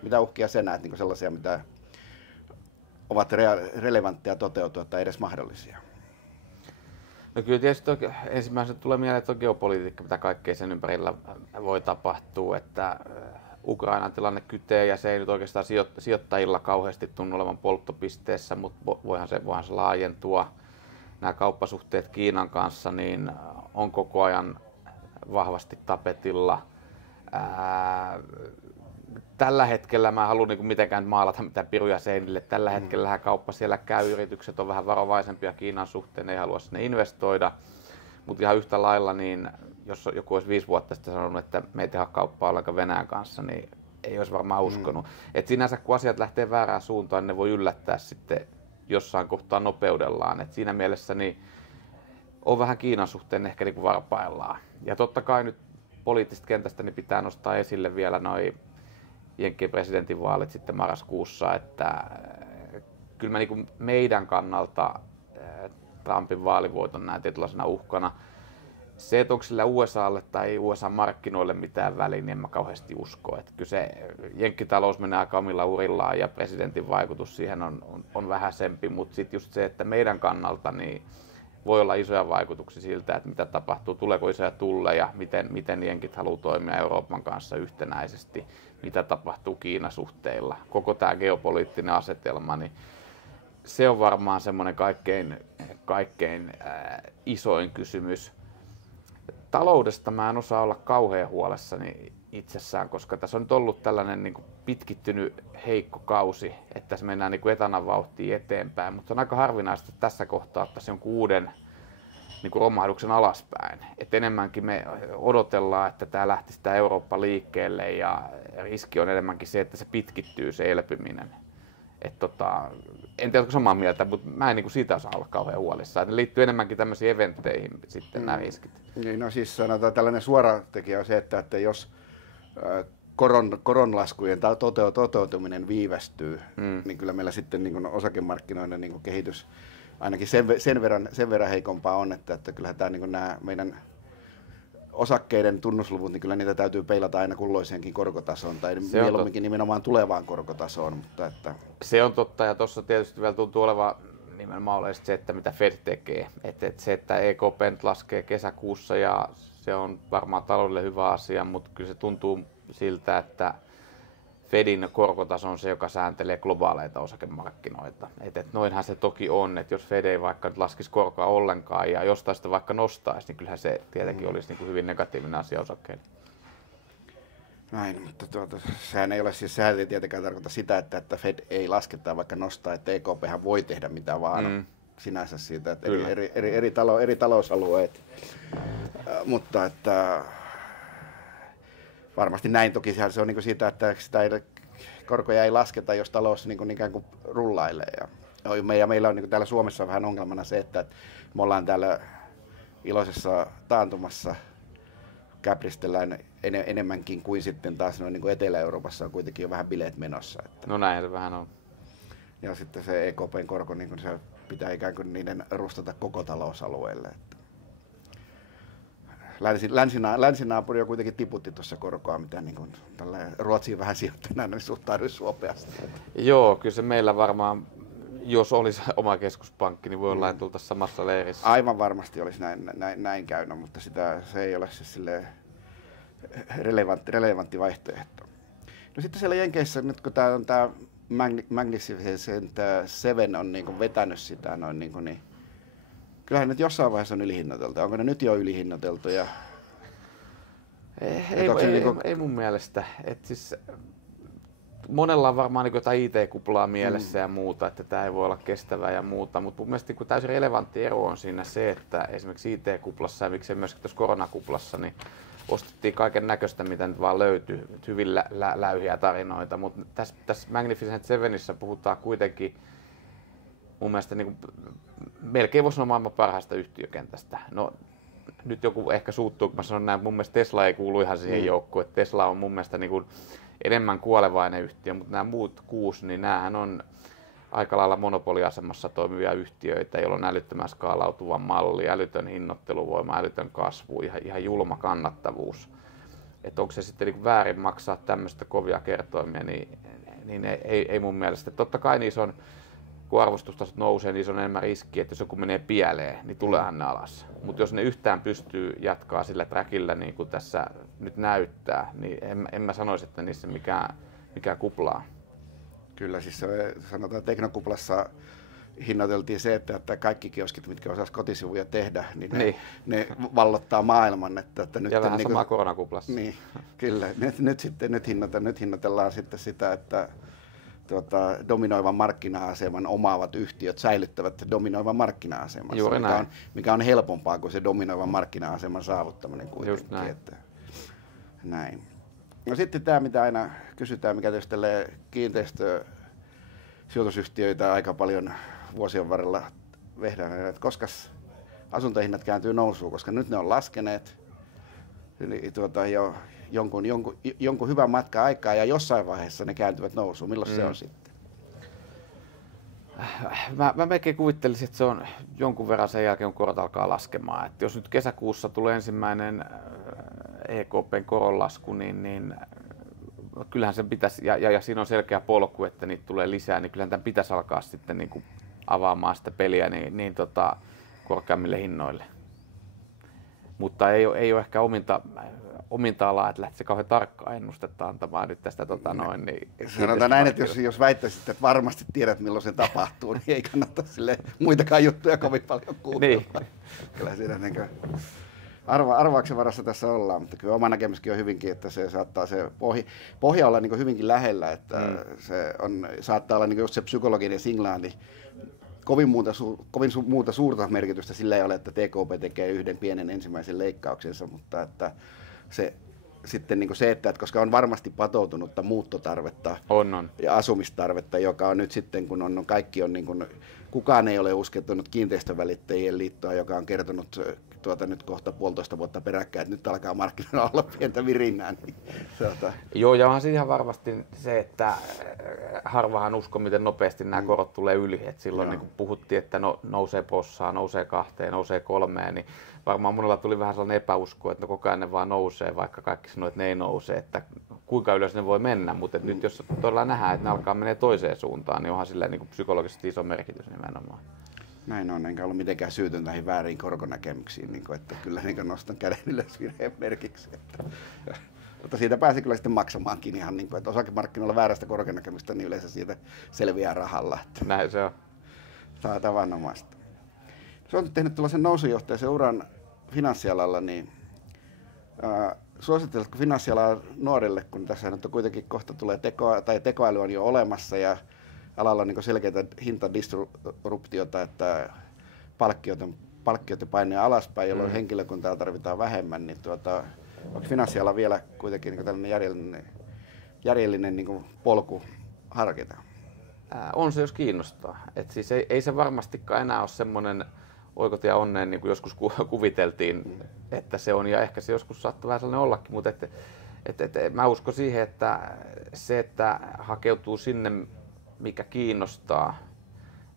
mitä uhkia sä näet, niin sellaisia, mitä ovat relevantteja toteutua tai edes mahdollisia? No kyllä tietysti ensimmäisenä tulee mieleen tuo geopolitiikka, mitä kaikkea sen ympärillä voi tapahtua, että Ukrainan tilanne kytee ja se ei nyt oikeastaan sijoittajilla kauheasti tunnu olevan polttopisteessä, mutta voihan se laajentua. Nämä kauppasuhteet Kiinan kanssa niin on koko ajan vahvasti tapetilla. Tällä hetkellä mä en halua niin mitenkään maalata mitään piruja seinille. Tällä hetkellä kauppa siellä käy, yritykset on vähän varovaisempia Kiinan suhteen, ei halua sinne investoida. Mutta ihan yhtä lailla, niin jos joku olisi 5 vuotta sitten sanonut, että me ei tehdä kauppaa ollenkaan Venäjän kanssa, niin ei olisi varmaan uskonut. Et sinänsä kun asiat lähtee väärään suuntaan, niin ne voi yllättää sitten jossain kohtaa nopeudellaan. Et siinä mielessä niin on vähän Kiinan suhteen ehkä niin kuin varpaillaan. Ja totta kai nyt poliittisesta kentästä niin pitää nostaa esille vielä noi Jenkkien presidentinvaalit sitten marraskuussa, että kyllä mä niin meidän kannalta Trumpin vaalivoiton näen tietynlaisena uhkana. Se, että onko sillä USAlle tai USA-markkinoille mitään väliä, niin en mä kauheasti usko. Että kyllä se jenkkitalous menee aika omilla urillaan ja presidentin vaikutus siihen on vähäisempi, mutta sitten just se, että meidän kannalta niin voi olla isoja vaikutuksia siltä, että mitä tapahtuu, tuleeko isoja tulleja, miten jenkit haluaa toimia Euroopan kanssa yhtenäisesti, mitä tapahtuu Kiinasuhteilla, koko tämä geopoliittinen asetelma, niin se on varmaan semmoinen kaikkein isoin kysymys. Taloudesta mä en osaa olla kauhean huolessani itsessään, koska tässä on nyt ollut tällainen niin kuin pitkittynyt heikko kausi, että tässä mennään niin kuin etanan vauhtiin eteenpäin, mutta on aika harvinaista tässä kohtaa ottaisi jonkun uuden niin kuin romahduksen alaspäin. Et enemmänkin me odotellaan, että tämä lähtisi tämä Eurooppa liikkeelle ja riski on enemmänkin se, että se pitkittyy se elpyminen. En tiedä, onko samaa mieltä, mutta mä en niin kuin siitä osaa olla kauhean huolissaan. Ne liittyy enemmänkin tämmöisiin eventteihin sitten nämä riskit. Niin, no siis sanotaan tällainen suora tekijä on se, että jos koronlaskujen toteutuminen viivästyy, niin kyllä meillä sitten niin kuin osakemarkkinoiden niin kuin kehitys ainakin sen verran heikompaa on, että kyllähän tämä, niin kuin nämä meidän osakkeiden tunnusluvut, niin kyllä niitä täytyy peilata aina kulloiseenkin korkotasoon, tai mieluumminkin nimenomaan tulevaan korkotasoon. Mutta että se on totta, ja tuossa tietysti vielä tuntuu olevan nimenomaan se, että mitä Fed tekee. Että se, että EKP nyt laskee kesäkuussa, ja se on varmaan taloudelle hyvä asia, mutta kyllä se tuntuu siltä, että Fedin korkotaso on se, joka sääntelee globaaleita osakemarkkinoita. Noinhan se toki on, että jos Fed ei vaikka nyt laskisi korkoa ollenkaan ja jostain sitä vaikka nostaisi, niin kyllähän se tietenkin olisi niin kuin hyvin negatiivinen asia osakkeille. Näin, mutta sehän ei tietenkään tarkoita sitä, että Fed ei laske tai vaikka nostaa, että EKPhän voi tehdä mitä vaan sinänsä siitä, että eri talousalueet, mutta että varmasti näin, toki se on niin kuin siitä, että korkoja ei lasketa, jos talous niin kuin ikään kuin rullailee. Ja meillä on niin kuin täällä Suomessa vähän ongelmana se, että me ollaan täällä iloisessa taantumassa, käpristellään enemmänkin kuin sitten taas niin kuin Etelä-Euroopassa on kuitenkin jo vähän bileet menossa. Että. No näin se vähän on. Ja sitten se EKPn korko, niin kuin se pitää ikään kuin niiden rustata koko talousalueelle. Että. Länsinaapuri on kuitenkin tiputti tuossa korkoa, mitä niin kuin Ruotsiin vähän sijoittajana, niin suhtauduisi suopeasti. Joo, kyllä se meillä varmaan, jos olisi oma keskuspankki, niin voi olla, että tultaisiin samassa leirissä. Aivan varmasti olisi näin käynyt, mutta se ei ole siis relevantti vaihtoehto. No sitten siellä Jenkeissä, nyt kun tämä Magnificent Seven on niin kuin vetänyt sitä noin niin kyllähän nyt jossain vaiheessa on ylihinnoiteltu. Onko ne nyt jo ylihinnoiteltu? Ei mun mielestä. Siis, monella on varmaan niin jotain IT-kuplaa mielessä ja muuta, että tämä ei voi olla kestävää ja muuta. Mutta mun mielestä niin täysin relevantti ero on siinä se, että esimerkiksi IT-kuplassa ja miksei myöskin tuossa koronakuplassa, niin ostettiin kaiken näköistä, mitä nyt vaan löytyi. Hyvin läyhiä tarinoita. Mutta tässä Magnificent Sevenissä puhutaan kuitenkin mun mielestä niin kuin, melkein voisi sanoa maailman parhaasta yhtiökentästä. No, nyt joku ehkä suuttuu, kun mä sanon näin, mun mielestä Tesla ei kuulu ihan siihen joukkoon. Tesla on mun mielestä niin kuin enemmän kuolevainen yhtiö, mutta nämä muut 6, niin näähän on aika lailla monopoliasemassa toimivia yhtiöitä, joilla on älyttömän skaalautuva malli, älytön hinnoitteluvoima, älytön kasvu, ihan julma kannattavuus. Että onko se sitten niin kuin väärin maksaa tämmöistä kovia kertoimia, niin ei mun mielestä. Totta kai niissä on, kun arvostustasot nousee, niin se on enemmän riski, että jos joku menee pieleen, niin tuleehan ne alas. Mutta jos ne yhtään pystyy jatkaa sillä trackillä, niin kuin tässä nyt näyttää, niin en mä sanoisi, että niissä mikään kuplaa. Kyllä, siis sanotaan teknokuplassa hinnoiteltiin se, että kaikki kioskit, mitkä osasivat kotisivuja tehdä, niin ne vallottaa maailman. Että nyt ja vähän niin samaa koronakuplassa. Niin, kyllä. Nyt hinnoitellaan sitten sitä, että dominoivan markkina-aseman omaavat yhtiöt säilyttävät dominoivan markkina-asemansa, mikä on helpompaa kuin se dominoivan markkina-aseman saavuttaminen kuitenkin. Just näin. Näin. No sitten tämä, mitä aina kysytään, mikä tietysti kiinteistösijoitusyhtiöitä aika paljon vuosien varrella vehdään, että koska asuntohinnat kääntyy nousuun, koska nyt ne on laskeneet jo jonkun hyvän matkan aikaa ja jossain vaiheessa ne kääntyvät nousuun. Milloin se on sitten? Mä melkein kuvittelisin, että se on jonkun verran sen jälkeen, kun korot alkaa laskemaan. Että jos nyt kesäkuussa tulee ensimmäinen EKPn koronlasku, niin kyllähän sen pitäisi, ja siinä on selkeä polku, että niitä tulee lisää, niin kyllähän tämän pitäisi alkaa sitten niin kuin avaamaan sitä peliä, korkeammille hinnoille. Mutta ei ole ehkä ominta alaa, että lähtisi kauhean tarkkaa ennustetta antamaan nyt tästä niin sanotaan näin, että jos väittäisit, että varmasti tiedät milloin se tapahtuu, niin ei kannata sille muitakaan juttuja kovin paljon kuunnella. Niin. Kyllä siinä arvauksen varassa tässä ollaan, mutta kyllä oma näkemyskin on hyvinkin, että se saattaa se pohja olla niin hyvinkin lähellä, että se saattaa olla niin just se psykologinen signaali. Kovin muuta suurta merkitystä sillä ei ole, että TKP tekee yhden pienen ensimmäisen leikkauksensa, mutta että se sitten niin se, että koska on varmasti patoutunutta muuttotarvetta ja asumistarvetta, joka on nyt sitten, kun kaikki on niin kuin, kukaan ei ole uskottanut kiinteistövälittäjien liittoa, joka on kertonut nyt kohta 1,5 vuotta peräkkäin, että nyt alkaa markkinoilla olla pientä virinää. Niin, Joo, ja onhan se ihan varmasti se, että harvahan usko, miten nopeasti nämä korot tulee yli. Et silloin niin kun puhuttiin, että nousee prossaa, nousee 2, nousee 3, niin varmaan monella tuli vähän sellainen epäusko, että koko ajan ne vaan nousee, vaikka kaikki sanoo, että ne ei nouse, että kuinka ylös ne voi mennä. Mutta nyt jos todella nähdään, että ne alkaa menee toiseen suuntaan, niin onhan silleen niin psykologisesti iso merkitys nimenomaan. Näin on, enkä ollut mitenkään syytön näihin väärin korkonäkemyksiin, niin kuin, että kyllä niin nostan käden ylös virheen merkiksi. Mutta siitä pääsi kyllä sitten maksamaankin ihan, niin kuin, että osakemarkkinoilla väärästä korkonäkemystä, niin yleensä siitä selviää rahalla. Että näin se on. Tämä on tavanomaista. Se on tehnyt tuollaisen nousujohtaisen uran finanssialalla, niin suositteletko finanssialaa nuorille, kun tässä nyt on kuitenkin kohta tulee tekoäly on jo olemassa ja alalla on niin selkeää hintadisruptiota, että palkkioiden painee alaspäin, jolloin henkilökuntaa tarvitaan vähemmän, niin onko finanssiala vielä kuitenkin niin tällainen järjellinen niin polku harkita? On se, jos kiinnostaa. Et siis ei se varmastikaan enää ole semmoinen oikotie onneen, niin kuin joskus kuviteltiin, että se on, ja ehkä se joskus saattaa vähän sellainen ollakin, mutta mä uskon siihen, että se, että hakeutuu sinne, mikä kiinnostaa,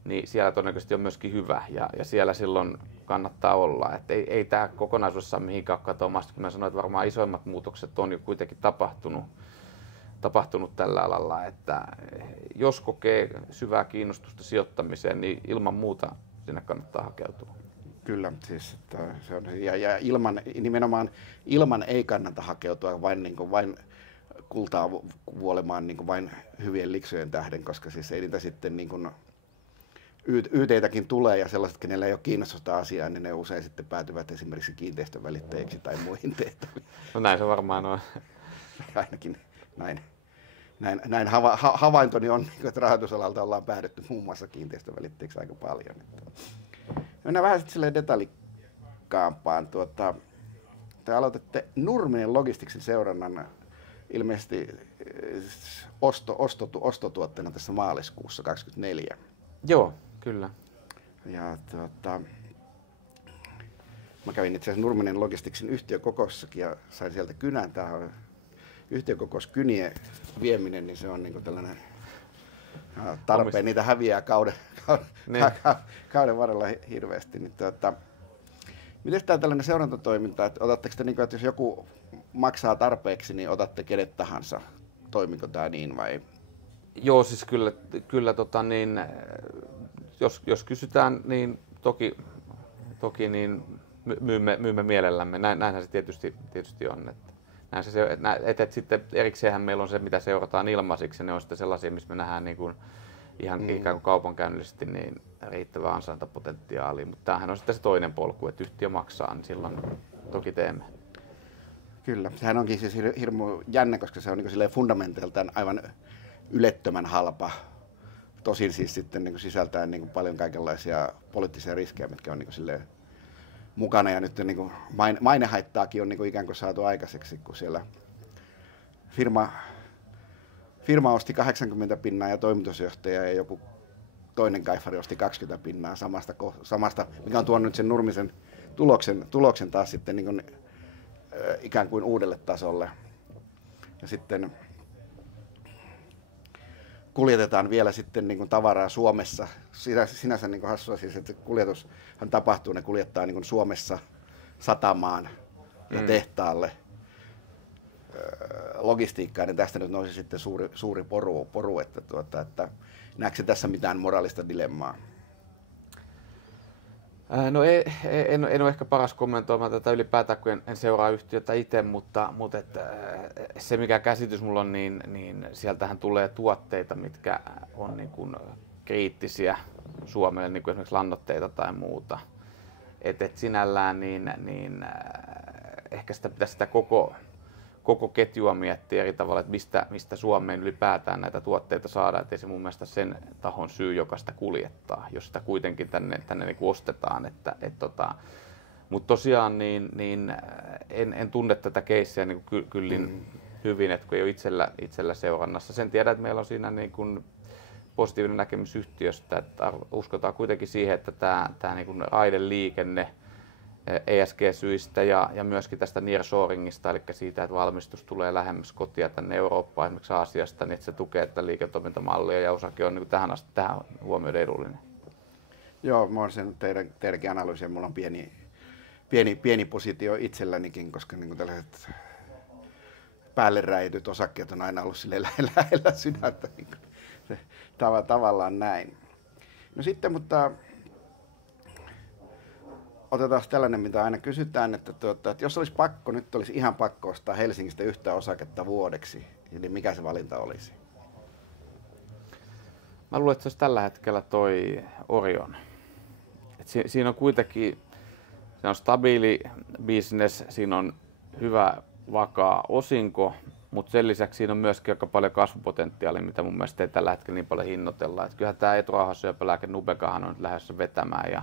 niin siellä todennäköisesti on myöskin hyvä ja siellä silloin kannattaa olla. Et ei tämä kokonaisuudessaan mihinkään katoamasta, kun mä sanoin, että varmaan isoimmat muutokset on jo kuitenkin tapahtunut tällä alalla, että jos kokee syvää kiinnostusta sijoittamiseen, niin ilman muuta sinne kannattaa hakeutua. Kyllä, siis että se on, ja nimenomaan ilman ei kannata hakeutua vain kultaa vuolemaan niin vain hyvien liksojen tähden, koska siis ei niitä sitten niin kuin YT:täkin tulee ja sellaiset, kenellä ei ole kiinnostusta asiaa, niin ne usein sitten päätyvät esimerkiksi kiinteistön välittäjiksi tai muihin tehtäviin. No näin se varmaan on. Ainakin näin havaintoni on, että rahoitusalalta ollaan päädytty muun muassa kiinteistön välittäjiksi aika paljon. Mennään vähän sitten silleen detallikaampaan. Te aloitatte Nurminen Logistiksin seurannan ilmeisesti ostotuotteena tässä maaliskuussa 2024. Joo, kyllä. Ja mä kävin itse asiassa Nurminen Logistiksin yhtiökokoussakin ja sain sieltä kynän. Tämä on yhtiökokouskynien vieminen, niin se on niinku tällainen tarpeen. Niitä häviää kauden varrella hirveästi. Niin miten tämä tällainen seurantatoiminta, että otatteko te, että jos joku maksaa tarpeeksi, niin otatte kenet tahansa? Toimiko tämä niin vai? Joo, siis kyllä jos kysytään, niin toki niin myymme mielellämme. Näinhän se tietysti on. Että sitten erikseenhän meillä on se, mitä seurataan ilmaisiksi, ja ne on sitten sellaisia, missä me nähdään niin kuin ihan ikään kuin kaupankäynnillisesti niin riittävää ansaintapotentiaalia. Mutta tämähän on sitten se toinen polku, että yhtiö maksaa, niin silloin toki teemme. Kyllä, sehän onkin siis hirmu jännä, koska se on niin kuin fundamenteiltaan aivan ylettömän halpa. Tosin siis sitten niin kuin sisältää niin kuin paljon kaikenlaisia poliittisia riskejä, mitkä on niin kuin mukana. Ja nyt niin kuin mainehaittaakin on niin kuin ikään kuin saatu aikaiseksi, kun siellä firma osti 80 pinnaa ja toimitusjohtaja ja joku toinen kaifari osti 20 pinnaa samasta, mikä on tuonut sen Nurmisen tuloksen taas sitten niin kuin ikään kuin uudelle tasolle. Ja sitten kuljetetaan vielä sitten niin kuin tavaraa Suomessa. Sinänsä niin kuin hassua siis, että kuljetushan tapahtuu, ne kuljettaa niin kuin Suomessa satamaan ja tehtaalle logistiikkaan, niin tästä nyt nousi sitten suuri poru että näetkö tässä mitään moraalista dilemmaa? No en ole ehkä paras kommentoimaan tätä ylipäätään, kun en seuraa yhtiötä itse, mutta se mikä käsitys mulla on, niin sieltähän tulee tuotteita, mitkä on niin kuin kriittisiä Suomelle, niin kuin esimerkiksi lannoitteita tai muuta. Et sinällään niin ehkä sitä pitäisi sitä koko ketjua miettiä eri tavalla, että mistä Suomeen ylipäätään näitä tuotteita saadaan, ettei se mun mielestä sen tahon syy, joka sitä kuljettaa, jos sitä kuitenkin tänne niin kuin ostetaan. Mutta tosiaan niin en tunne tätä keissiä niin kuin kyllin hyvin, että kun ei ole itsellä seurannassa. Sen tiedän, että meillä on siinä niin kuin positiivinen näkemys yhtiöstä, että uskotaan kuitenkin siihen, että tämä niin kuin raideliikenne ESG-syistä ja myöskin tästä nearshoringista, eli siitä, että valmistus tulee lähemmäs kotia tänne Eurooppaan, esimerkiksi Aasiasta, niin että se tukee tätä liiketoimintamallia ja osake on niin tähän huomioiden edullinen. Joo, mä oon sen teidänkin analyysiä, mulla on pieni positio itsellänikin, koska niin tällaiset päälle räityt osakkeet on aina ollut sille lähellä sydäntä, niin se, tavallaan näin. No sitten, mutta otetaan tällainen, mitä aina kysytään, että jos olisi pakko, nyt olisi ihan pakko ostaa Helsingistä yhtä osaketta vuodeksi, eli mikä se valinta olisi? Mä luulen, että se olisi tällä hetkellä toi Orion. Siinä on kuitenkin se on stabiili business, siinä on hyvä vakaa osinko, mutta sen lisäksi siinä on myöskin aika paljon kasvupotentiaalia, mitä mun mielestä ei tällä hetkellä niin paljon hinnoitella. Et kyllähän tämä eturauhassyöpälääke Nubeqahan on nyt lähdössä vetämään ja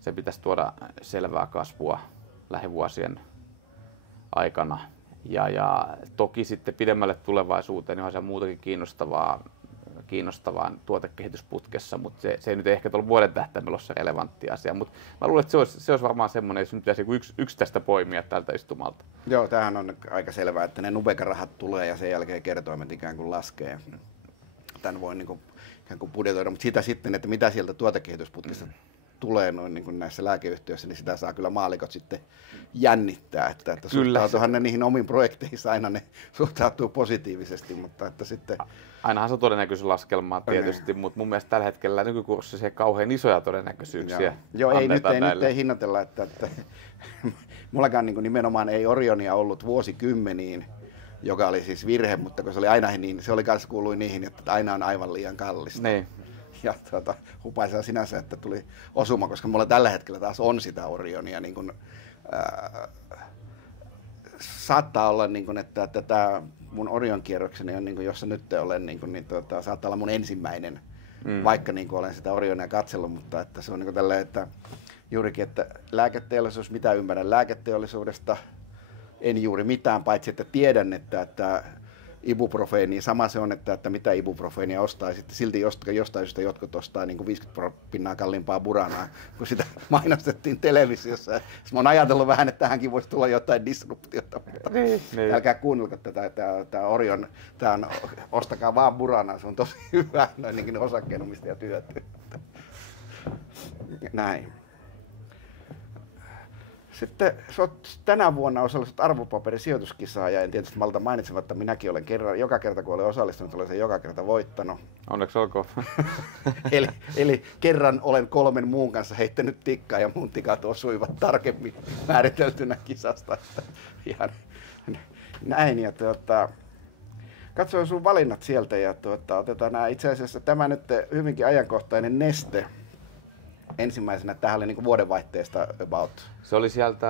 se pitäisi tuoda selvää kasvua lähivuosien aikana. Ja toki sitten pidemmälle tulevaisuuteen niin on se muutakin kiinnostavaa tuotekehitysputkessa, mutta se ei nyt ehkä tuolla vuoden tähtäimellä ole se relevantti asia. Mutta mä luulen, että se olisi varmaan semmoinen, jos nyt pitäisi yksi tästä poimia tältä istumalta. Joo, tämähän on aika selvää, että ne Nubeqa-rahat tulee ja sen jälkeen kertoimet ikään kuin laskee. Tämän voi niin kuin, ikään kuin budjetoida, mutta sitä sitten, että mitä sieltä tuotekehitysputkista tulee noin niin kuin näissä lääkeyhtiöissä, niin sitä saa kyllä maallikot sitten jännittää, että suhtautuuhan ne niihin omiin projekteihin, aina ne suhtautuu positiivisesti, mutta että sitten ainahan se on todennäköisyyslaskelmaa tietysti, mutta mun mielestä tällä hetkellä nykykurssissa ei kauhean isoja todennäköisyyksiä. Joo, nyt ei hinnoitella, että mullakaan niin nimenomaan ei Orionia ollut vuosikymmeniin, joka oli siis virhe, mutta kun se oli aina niin, se oli kanssa kuului niihin, että aina on aivan liian kallista. Niin. Ja hupaisaa sinänsä, että tuli osuma, koska mulla tällä hetkellä taas on sitä Orionia. Niin kun, saattaa olla, niin kun, että tämä mun Orion kierrokseni, on, niin kun, jossa nyt olen, niin saattaa olla mun ensimmäinen, vaikka niin kun olen sitä Orionia katsellut, mutta että se on niin tälleen, että juurikin, että lääketeollisuus, mitä ymmärrän lääketeollisuudesta, en juuri mitään, paitsi että tiedän, että ibuprofeenia, sama se on, että mitä ibuprofeenia ostaa, ja sitten silti jostain syystä jotkut ostaa niin kuin 50% kalliimpaa buranaa, kun sitä mainostettiin televisiossa. Mä oon ajatellut vähän, että tähänkin voisi tulla jotain disruptiota, mutta älkää kuunnelko tätä, tämä Orion, ostakaa vaan buranaa, se on tosi hyvä, noin osakkeenomistajat hyötyy. Näin. Sitten sä oot tänä vuonna osallistut arvopaperisijoituskisaan ja en tietysti malta mainitsematta, minäkin olen joka kerta kun olen osallistunut, olen sen joka kerta voittanut. Onneksi olkoon. eli kerran olen 3 muun kanssa heittänyt tikkaa ja mun tikat osuivat tarkemmin määriteltynä kisasta. Ihan näin. Ja katsoin sun valinnat sieltä ja otetaan nämä itse asiassa tämä nyt hyvinkin ajankohtainen Neste. Ensimmäisenä tähän oli niin vuodenvaihteesta about. Se oli sieltä,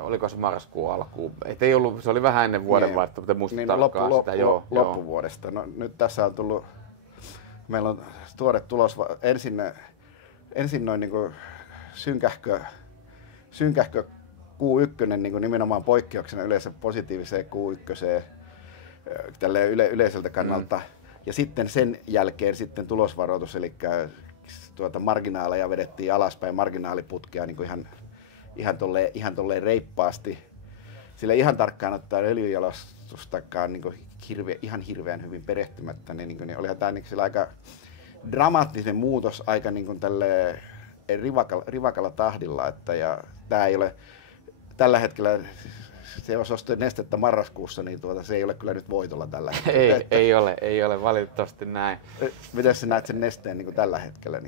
oliko se marraskuun alkuun? Ei ollut, se oli vähän ennen vuodenvaihtoa, mutta muista tarkkaan sitä. Loppuvuodesta. No, nyt tässä on tullut, meillä on tuore tulos, ensin noin niin synkähkö Q1 niin nimenomaan poikkeuksena yleensä positiiviseen Q1 yleiseltä kannalta. Ja sitten sen jälkeen sitten tulosvaroitus, eli marginaaleja vedettiin alaspäin, marginaaliputkea niin kuin ihan tolleen reippaasti. Sillä ihan tarkkaan ottaen öljyjalostustakaan niin ihan hirveän hyvin perehtymättä, niin olihan tämä niin aika dramaattinen muutos aika niin tälle rivakalla tahdilla, ja tämä ei ole tällä hetkellä, se jos ostaa Nestettä marraskuussa, niin se ei ole kyllä nyt voitolla tällä hetkellä. Ei ole valitettavasti näin. Miten sä näet sen Nesteen niin tällä hetkellä?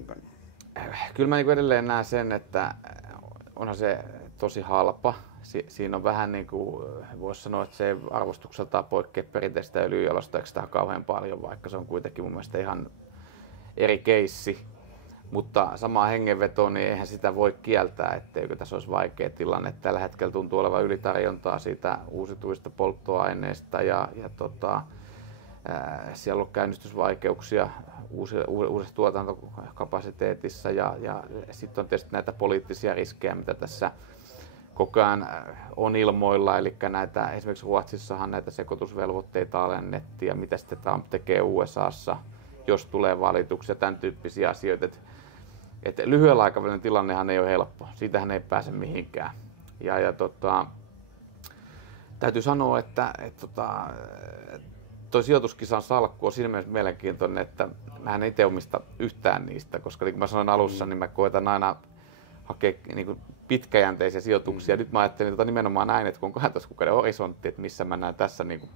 Kyllä mä niin edelleen näen sen, että onhan se tosi halpa. Siinä on vähän niin kuin, voisi sanoa, että se ei arvostukseltaan poikkea perinteistä öljyjalosteista kauhean paljon, vaikka se on kuitenkin mun mielestä ihan eri keissi. Mutta samaan hengenvetoon, niin eihän sitä voi kieltää, etteikö tässä olisi vaikea tilanne. Tällä hetkellä tuntuu olevan ylitarjontaa siitä uusiutuvista polttoaineista siellä on käynnistysvaikeuksia uudessa tuotantokapasiteetissa ja sitten on tietysti näitä poliittisia riskejä, mitä tässä koko ajan on ilmoilla, eli näitä, esimerkiksi Ruotsissahan näitä sekoitusvelvoitteita alennettiin ja mitä sitten Trump tekee USAssa, jos tulee valituksia, tämän tyyppisiä asioita. Että lyhyellä aikavälin tilannehan ei ole helppo, siitähän ei pääse mihinkään. Täytyy sanoa, että tuo sijoituskisan salkku on siinä mielessä mielenkiintoinen, että mähän en itse omista yhtään niistä, koska niin kuin mä sanoin alussa, niin mä koetan aina hakea niin kuin pitkäjänteisiä sijoituksia. Nyt mä ajattelin nimenomaan näin, että kun on 12 kuukauden horisontti, että missä mä näen tässä niin kuin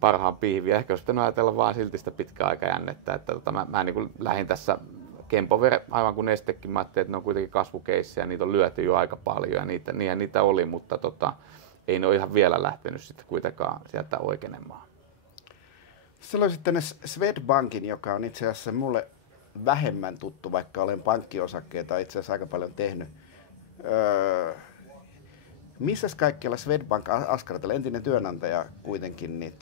parhaan pihviä. Ehkä olisi pitänyt ajatella vaan silti sitä pitkäaikajännettä. Että mä niin kuin lähdin tässä Kempover, aivan kuin Nestekin, mä ajattelin, että ne on kuitenkin kasvukeissejä, niitä on lyöty jo aika paljon ja niitä oli, mutta ei ne ole ihan vielä lähtenyt sitten kuitenkaan sieltä oikeenemaan. Silloin sitten Swedbankin, joka on itse asiassa mulle vähemmän tuttu, vaikka olen pankkiosakkeita itse asiassa aika paljon tehnyt. Missäs kaikkialla Swedbank askarteli, entinen työnantaja kuitenkin, niin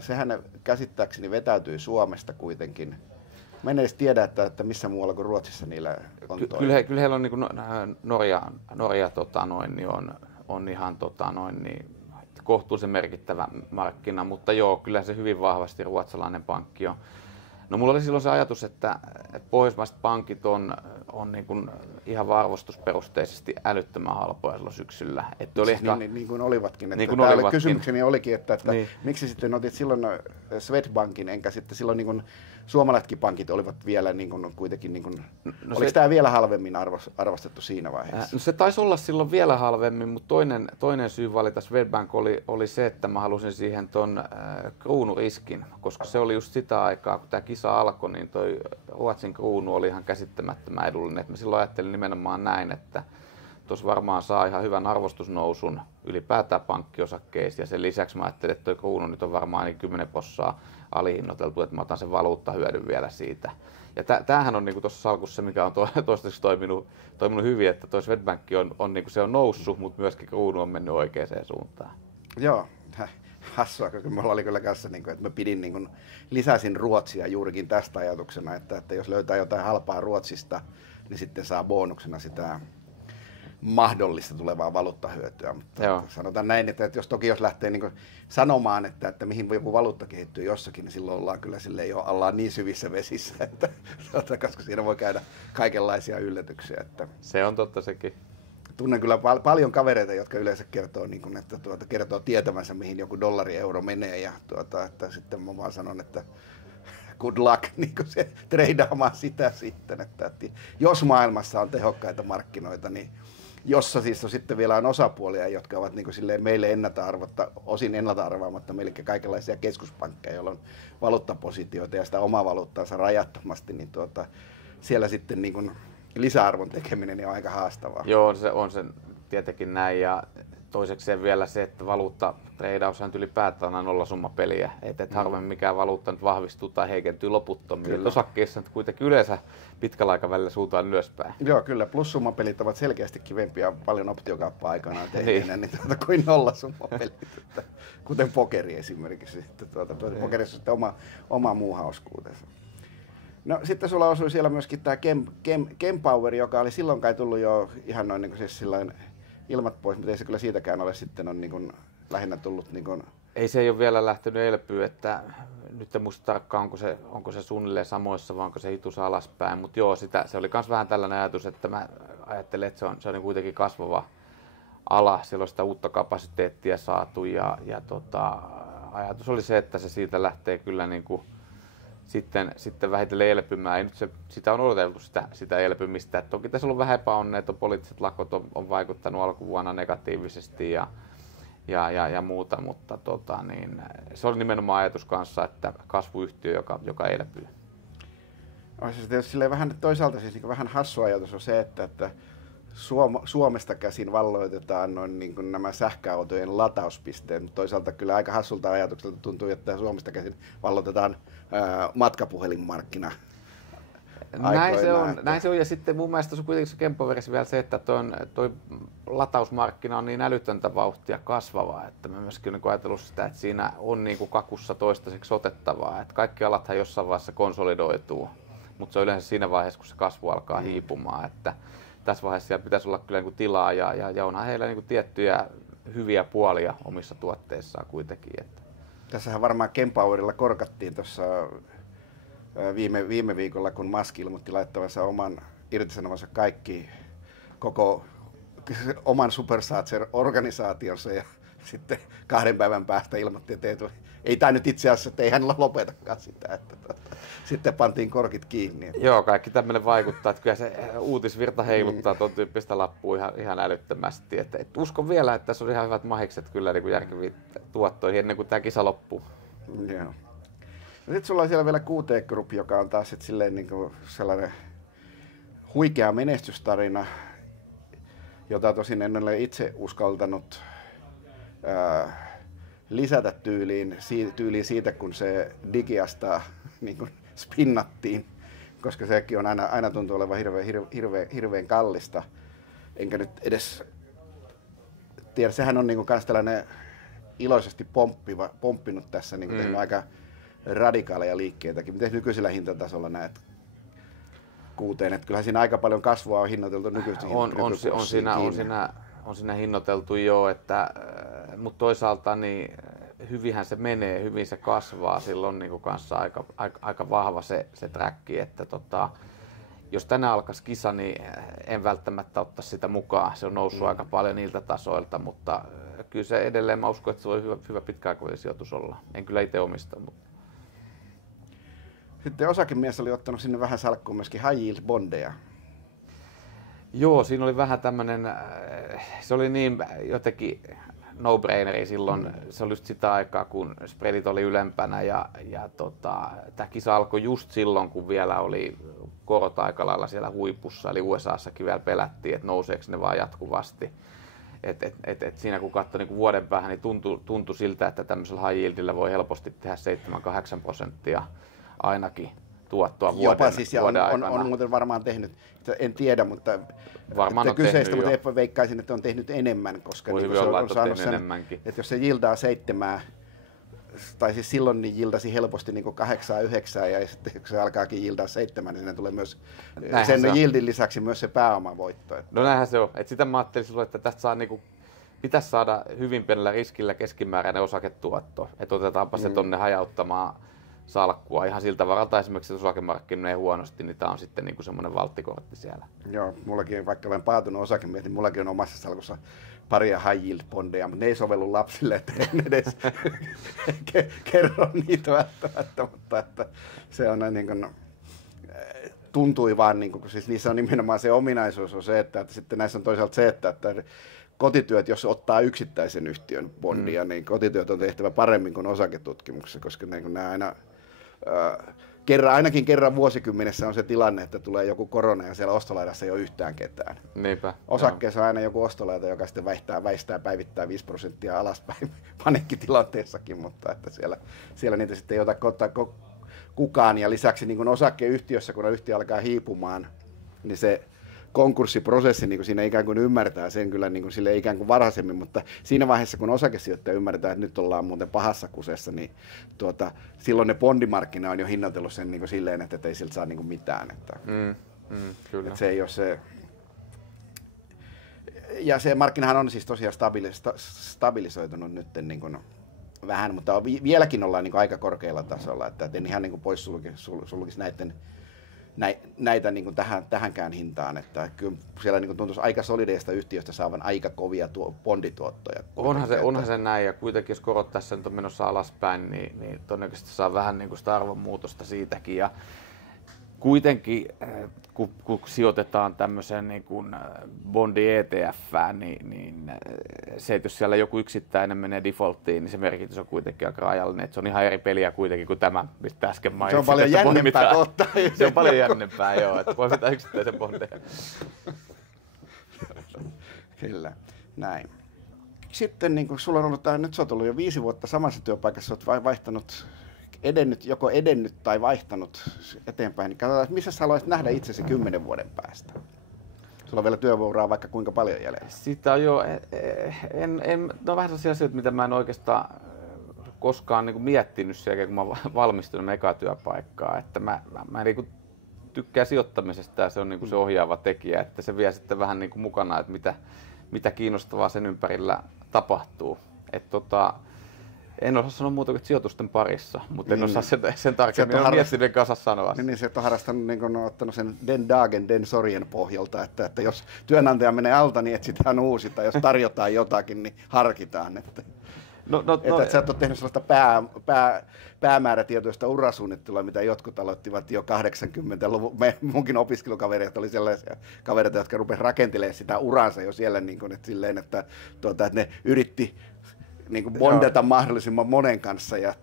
sehän käsittääkseni vetäytyi Suomesta kuitenkin. Mä en edes tiedä, että missä muualla kuin Ruotsissa niillä on Kyllä heillä on niin kuin Norja on ihan kohtuullisen merkittävä markkina, mutta joo, kyllä se hyvin vahvasti ruotsalainen pankki on. No mulla oli silloin se ajatus, että pohjoismaiset pankit on niin kuin ihan arvostusperusteisesti älyttömän halpoja silloin syksyllä. Että oli ehkä, niin kuin olivatkin. Niin kuin olivatkin. Kysymykseni olikin, että niin. Miksi sitten otit silloin Swedbankin, enkä sitten silloin niin kuin suomalaisetkin pankit olivat vielä niin kuin kuitenkin, niin kuin, oliko tämä vielä halvemmin arvostettu siinä vaiheessa? No se taisi olla silloin vielä halvemmin, mutta toinen syy valita Swedbank oli se, että mä halusin siihen ton kruunuriskin, koska se oli just sitä aikaa, kun tämä kisa alkoi, niin toi Ruotsin kruunu oli ihan käsittämättömän edullinen. Et mä silloin ajattelin nimenomaan näin, että tuossa varmaan saa ihan hyvän arvostusnousun ylipäätään pankkiosakkeista ja sen lisäksi mä ajattelin, että toi kruunu nyt on varmaan niin 10% alihinnoiteltu, että mä otan sen valuuttahyödyn vielä siitä. Ja tämähän on niinku tuossa salkussa se, mikä on toistaiseksi toiminut hyvin, että tuo Swedbank on niinku, se on noussut, mutta myöskin kruunu on mennyt oikeaan suuntaan. Joo, hassua, koska mulla oli kyllä kanssa, että mä lisäsin Ruotsia juurikin tästä ajatuksena, että jos löytää jotain halpaa Ruotsista, niin sitten saa bonuksena sitä mahdollista tulevaa valuuttahyötyä. Mutta sanotaan näin, että jos lähtee sanomaan, että mihin joku valuutta kehittyy jossakin, niin silloin ollaan kyllä ollaan niin syvissä vesissä, että koska siinä voi käydä kaikenlaisia yllätyksiä. Että se on totta sekin. Tunnen kyllä paljon kavereita, jotka yleensä kertoo, että kertoo tietävänsä, mihin joku dollari, euro menee, ja että sitten mä vaan sanon, että good luck, niin kuin se treidaamaan sitä sitten, että jos maailmassa on tehokkaita markkinoita, niin jossa siis on sitten vielä osapuolia, jotka ovat niin kuin silleen meille osin ennalta-arvaamatta meille kaikenlaisia keskuspankkeja, joilla on valuuttapositioita ja sitä omaa valuuttaansa rajattomasti, niin siellä sitten niin kuin lisäarvon tekeminen on aika haastavaa. Joo, se on se tietenkin näin, ja toisekseen vielä se, että valuuttatreidaushan ylipäätään on nollasummapeliä, että harvemmin mikään valuutta nyt vahvistuu tai heikentyy loputtomiin. Osakkeissa nyt kuitenkin yleensä pitkällä aikavälillä suuntaan ylöspäin. Joo, kyllä. Plussummapelit ovat selkeästi kivempiä paljon optiokauppaa aikanaan tehdään kuin nollasummapelit, kuten pokeri esimerkiksi. Pokerissa on sitten oma muu hauskuutensa. No sitten sulla osui siellä myöskin tämä Kempower, joka oli silloin kai tullut jo ihan noin niin siis sillain ilmat pois, mutta ei se kyllä siitäkään ole sitten on niin kuin lähinnä tullut niin kuin... Ei se ei ole vielä lähtenyt elpyä, että nyt en muista tarkkaan, onko se suunnilleen samoissa vai onko se hitus alaspäin, mutta joo, se oli myös vähän tällainen ajatus, että mä ajattelen, että se on kuitenkin kasvava ala, siellä on sitä uutta kapasiteettia saatu ja ajatus oli se, että se siitä lähtee kyllä niin kuin sitten vähitellen elpymään. Ei nyt sitä on odoteltu sitä elpymistä. Et toki tässä on ollut vähän epäonneita, poliittiset lakot on vaikuttanut alkuvuonna negatiivisesti ja muuta, mutta se oli nimenomaan ajatus kanssa, että kasvuyhtiö, joka elpyy. On se tietysti silleen vähän, toisaalta siis niin vähän hassu ajatus on se, että Suomesta käsin valloitetaan noin niin kuin nämä sähköautojen latauspisteet, mutta toisaalta kyllä aika hassulta ajatukselta tuntuu, että Suomesta käsin valloitetaan matkapuhelinmarkkina. Näin se on, ja sitten mun mielestä on kuitenkin se kemppoversio vielä se, että toi latausmarkkina on niin älytöntä vauhtia kasvavaa, että mä myöskin olen ajatellut sitä, että siinä on niin kuin kakussa toistaiseksi otettavaa, että kaikki alathan jossain vaiheessa konsolidoituu, mutta se on yleensä siinä vaiheessa, kun se kasvu alkaa hiipumaan, että tässä vaiheessa siellä pitäisi olla kyllä niin kuin tilaa ja onhan heillä niin kuin tiettyjä hyviä puolia omissa tuotteissaan kuitenkin. Että. Tässähän varmaan Kempowerilla korkattiin tuossa viime viikolla, kun Musk ilmoitti laittavansa irtisanovansa koko oman Supercharger-organisaationsa ja sitten 2 päivän päästä ilmoitti, että ei tämä nyt itse asiassa, että ei hän lopetakaan sitä, että sitten pantiin korkit kiinni. Että. Joo, kaikki tämmöinen vaikuttaa, että kyllä se uutisvirta heiluttaa tuon tyyppistä lappua ihan älyttömästi. Et uskon vielä, että tässä on ihan hyvät mahikset kyllä niin kuin järkeviin tuottoihin ennen kuin tämä kisa loppuu. Joo. No sitten sulla on siellä vielä QT Group, joka on taas silleen niin kuin sellainen huikea menestystarina, jota tosin en ole itse uskaltanut lisätä tyyliin siitä, kun se Digiasta niin kuin spinnattiin, koska sekin on aina tuntuu olevan hirveän kallista. Enkä nyt edes tiedä, sehän on niin kuin kans tällainen iloisesti pomppinut tässä, niin kuin tehnyt aika radikaaleja liikkeitäkin. Miten nykyisellä hintatasolla näet QT:n? Että kyllähän siinä aika paljon kasvua on hinnoiteltu nykyistä on siinä hinnoiteltu jo, mutta toisaalta niin hyvinhän se menee, hyvin se kasvaa, sillä on niin kanssa aika vahva se träkki, että jos tänään alkaisi kisa, niin en välttämättä ottaisi sitä mukaan, se on noussut aika paljon niiltä tasoilta, mutta kyllä se edelleen, mä uskon, että se voi hyvä pitkäaikainen sijoitus olla, en kyllä itse omista. Mutta. Sitten osakemies oli ottanut sinne vähän salkkuun myöskin high yield bondeja. Joo, siinä oli vähän tämmönen, se oli niin jotenkin no-braineri silloin, se oli just sitä aikaa, kun spreadit oli ylempänä ja tämä kisa alkoi just silloin, kun vielä oli korot aika lailla siellä huipussa, eli USAssakin vielä pelättiin, että nouseeko ne vaan jatkuvasti. Et siinä kun katsoi niin vuoden päähän, niin tuntui siltä, että tämmöisellä high yieldillä voi helposti tehdä 7-8% ainakin tuottoa vuoden aikana. On muuten varmaan tehnyt, en tiedä, mutta varmaan on kyseistä, tehnyt mutta veikkaisin, että on tehnyt enemmän, koska niin se on saanut sen, että jos se jildaa 7, tai siis silloin niin jildasi helposti niin 8-9 ja sitten kun se alkaakin jildaa 7, niin siinä tulee myös sen jildin lisäksi myös se pääomavoitto. No näinhän se on. Et sitä mä ajattelin silloin, että tästä saa pitäisi saada hyvin pienellä riskillä keskimääräinen osaketuotto. Että otetaanpa se tonne hajauttamaan salkkua ihan siltä varalta esimerkiksi, että osakemarkkina menee huonosti, niin tämä on sitten niin kuin semmoinen valttikortti siellä. Joo, mullakin, vaikka olen paatunut osakemies, niin mullakin on omassa salkussa paria high yield bondeja, mutta ne ei sovellu lapsille, että en edes kerro niitä välttämättä, mutta että se on niin kuin, tuntui vaan, niin kuin, siis niissä on nimenomaan se ominaisuus on se, että sitten näissä on toisaalta se, että kotityöt, jos ottaa yksittäisen yhtiön bondia, niin kotityöt on tehtävä paremmin kuin osaketutkimuksessa, koska niin nämä aina ainakin kerran vuosikymmenessä on se tilanne, että tulee joku korona ja siellä ostolaidassa ei ole yhtään ketään. Niinpä, osakkeessa on aina joku ostolaita, joka sitten väistää päivittää 5% alaspäin paniikkitilanteessakin, mutta että siellä niitä sitten ei ota kukaan. Ja lisäksi niin kuin osakeyhtiössä, kun yhtiö alkaa hiipumaan, niin se konkurssiprosessi, niin kuin siinä ikään kuin ymmärtää sen kyllä niin kuin sille ikään kuin varhaisemmin, mutta siinä vaiheessa, kun osakesijoittaja ymmärtää, että nyt ollaan muuten pahassa kusessa, niin silloin ne bondimarkkina on jo hinnoitellut sen niin kuin silleen, että ei siltä saa niin kuin mitään. Että, kyllä. Että se ei ole se. Ja se markkinahan on siis tosiaan stabilisoitunut nyt niin kuin vähän, mutta vieläkin ollaan niin kuin aika korkealla tasolla, että en ihan niin kuin pois sulkisi näitä niin kuin tähänkään hintaan, että kyllä siellä niin kuin tuntuisi aika solideista yhtiöistä saavan aika kovia bondituottoja. Onhan se näin, ja kuitenkin jos korot tässä nyt on menossa alaspäin, niin todennäköisesti saa vähän niin kuin sitä arvonmuutosta siitäkin. Ja kuitenkin kun sijoitetaan tämmöiseen niin kuin bondi ETF:ään, niin se, että jos siellä joku yksittäinen menee defaulttiin, niin se merkitys on kuitenkin aika rajallinen. Että se on ihan eri peliä kuitenkin kuin tämä, mistä äsken mainitsin. Se on paljon jännempää ottaa. Se on paljon jännempää, joo, että voi pitää yksittäisen bondeja. Kyllä, näin. Sitten niin kun sulla on ollut, nyt sä oot ollut jo 5 vuotta samassa työpaikassa, oot vaihtanut, joko edennyt tai vaihtanut eteenpäin, niin katsotaan, että missä sä haluaisit nähdä itsesi 10 vuoden päästä? Sulla on vielä työvuoraa vaikka kuinka paljon jäljellä. Sitä on jo, no vähän sellaisia asioita, mitä mä en oikeastaan koskaan niin kuin miettinyt sen jälkeen, kun mä valmistunut ekaa työpaikkaa, että mä niin kuin tykkään sijoittamisesta ja se on niin kuin se ohjaava tekijä, että se vie sitten vähän niin kuin mukana, että mitä kiinnostavaa sen ympärillä tapahtuu. En osaa sanoa muuta kuin sijoitusten parissa, mutta en osaa sen tarkemmin miettinyt kanssa sanoa. Niin se on harrastanut, niin on ottanut sen den dagen, den sorgen pohjalta, että jos työnantaja menee alta, niin etsitään uusi, tai jos tarjotaan jotakin, niin harkitaan. Että sä et ole tehnyt sellaista päämäärätietoista urasuunnittelua, mitä jotkut aloittivat jo 80-luvun. Munkin opiskelukavereita oli sellaisia kavereita, jotka rupesivat rakentelemaan sitä uransa jo siellä, niin kuin, että ne yritti niin kuin bondata mahdollisimman monen kanssa. Ja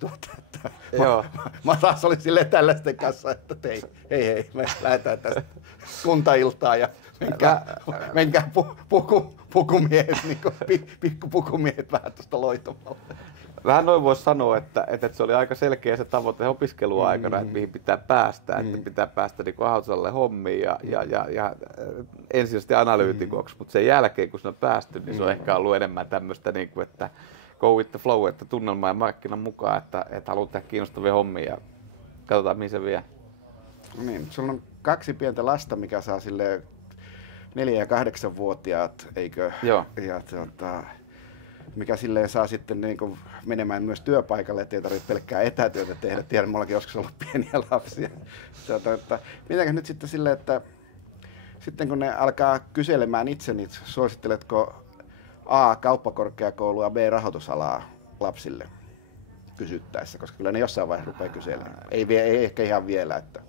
mä taas olin silleen tällaisten kanssa, että hei, me lähdetään tästä kuntailtaan ja menkää pukumiehet, niin pikkupukumiehet vähän tuosta loitomalle. Vähän noin voisi sanoa, että se oli aika selkeä se tavoite opiskeluaikana, että mihin pitää päästä, että pitää päästä niin Ahosalle hommiin ja ensisijaisesti analyytikoksi, mutta sen jälkeen kun se on päästy, niin se on ehkä ollut enemmän tämmöistä, niin kuin, että go with the flow, että tunnelma ja markkinan mukaan, että haluat tehdä kiinnostavia hommia ja katsotaan mihin se vie. Niin, sulla on 2 pientä lasta, mikä saa silleen 4- ja 8-vuotiaat, eikö? Joo. Ja mikä silleen saa sitten niin kuin menemään myös työpaikalle, ettei tarvitse pelkkää etätyötä tehdä. Tiedän, mullakin joskus ollut pieniä lapsia. Mitenkäs nyt sitten silleen, että sitten kun ne alkaa kyselemään itse, niin suositteletko A, kauppakorkeakoulua, B, rahoitusalaa lapsille kysyttäessä, koska kyllä ne jossain vaiheessa rupeaa kyselemään. Ei ehkä ihan vielä. Että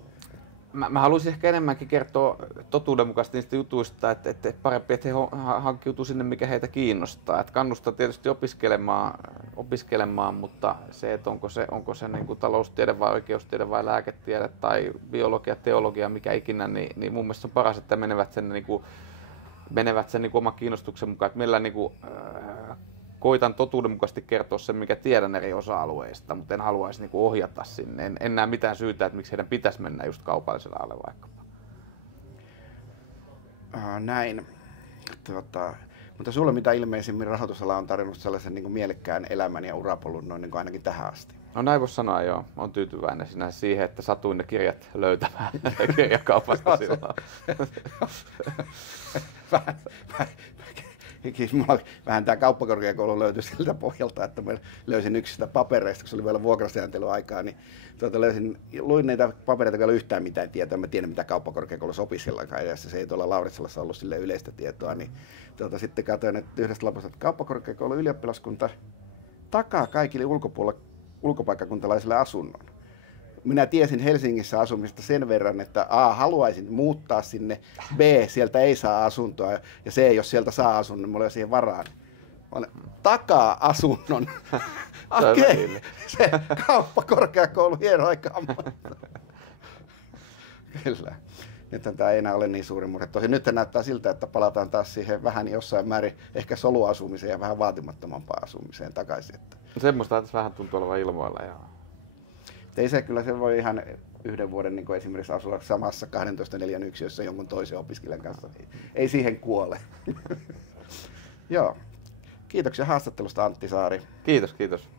Mä haluaisin ehkä enemmänkin kertoa totuudenmukaisesti niistä jutuista, että parempi, että he hankkiutuu sinne, mikä heitä kiinnostaa. Että kannustaa tietysti opiskelemaan, mutta se, että onko se niin kuin taloustiede vai oikeustiede vai lääketiede tai biologia, teologia, mikä ikinä, niin mun mielestä on paras, että menevät sen niin kuin oman kiinnostuksen mukaan. Että meillä niin kuin, koitan totuudenmukaisesti kertoa sen, mikä tiedän eri osa-alueista, mutta en haluaisi niinku ohjata sinne. En näe mitään syytä, että miksi heidän pitäisi mennä just kaupalliselle alalle vaikkapa. Näin. Mutta sulle mitä ilmeisimmin rahoitusala on tarjonnut sellaisen niin kuin mielekkään elämän ja urapolun noin niin kuin ainakin tähän asti. No näin voisi sanoa, joo. Olen tyytyväinen sinänsä siihen, että satuin ne kirjat löytämään kirjakaupasta silloin. Mulla vähän tämä kauppakorkeakoulu löytyi siltä pohjalta, että mä löysin yksistä papereista, kun se oli vielä vuokrasääntelyaikaa, niin luin niitä papereita, kun ei ollut yhtään mitään tietoa. Mä tiedän, mitä kauppakorkeakoulussa opiskellaankaan edessä. Se ei tuolla Lauritsalassa ollut sille yleistä tietoa. Niin, sitten katsoin, että yhdestä lopusta, että kauppakorkeakoulun ylioppilaskunta takaa kaikille ulkopaikkakuntalaisille asunnon. Minä tiesin Helsingissä asumista sen verran, että A, haluaisin muuttaa sinne, B, sieltä ei saa asuntoa, ja C, jos sieltä saa asunnon, niin mulla ei ole siihen varaan. Takaa asunnon. Okei, se kauppakorkeakoulu hieno aika. Kyllä. Nyt tämä ei enää ole niin suuri murhe. Tosin nyt näyttää siltä, että palataan taas siihen vähän jossain määrin ehkä soluasumiseen ja vähän vaatimattomampaan asumiseen takaisin. Semmoista tässä vähän tuntuu olevan ilmoilla, joo. Ei se kyllä, se voi ihan 1 vuoden niin esimerkiksi asua samassa 12 neliön yksiössä jonkun toisen opiskelijan kanssa. Ei siihen kuole. Joo. Kiitoksia haastattelusta, Antti Saari. Kiitos.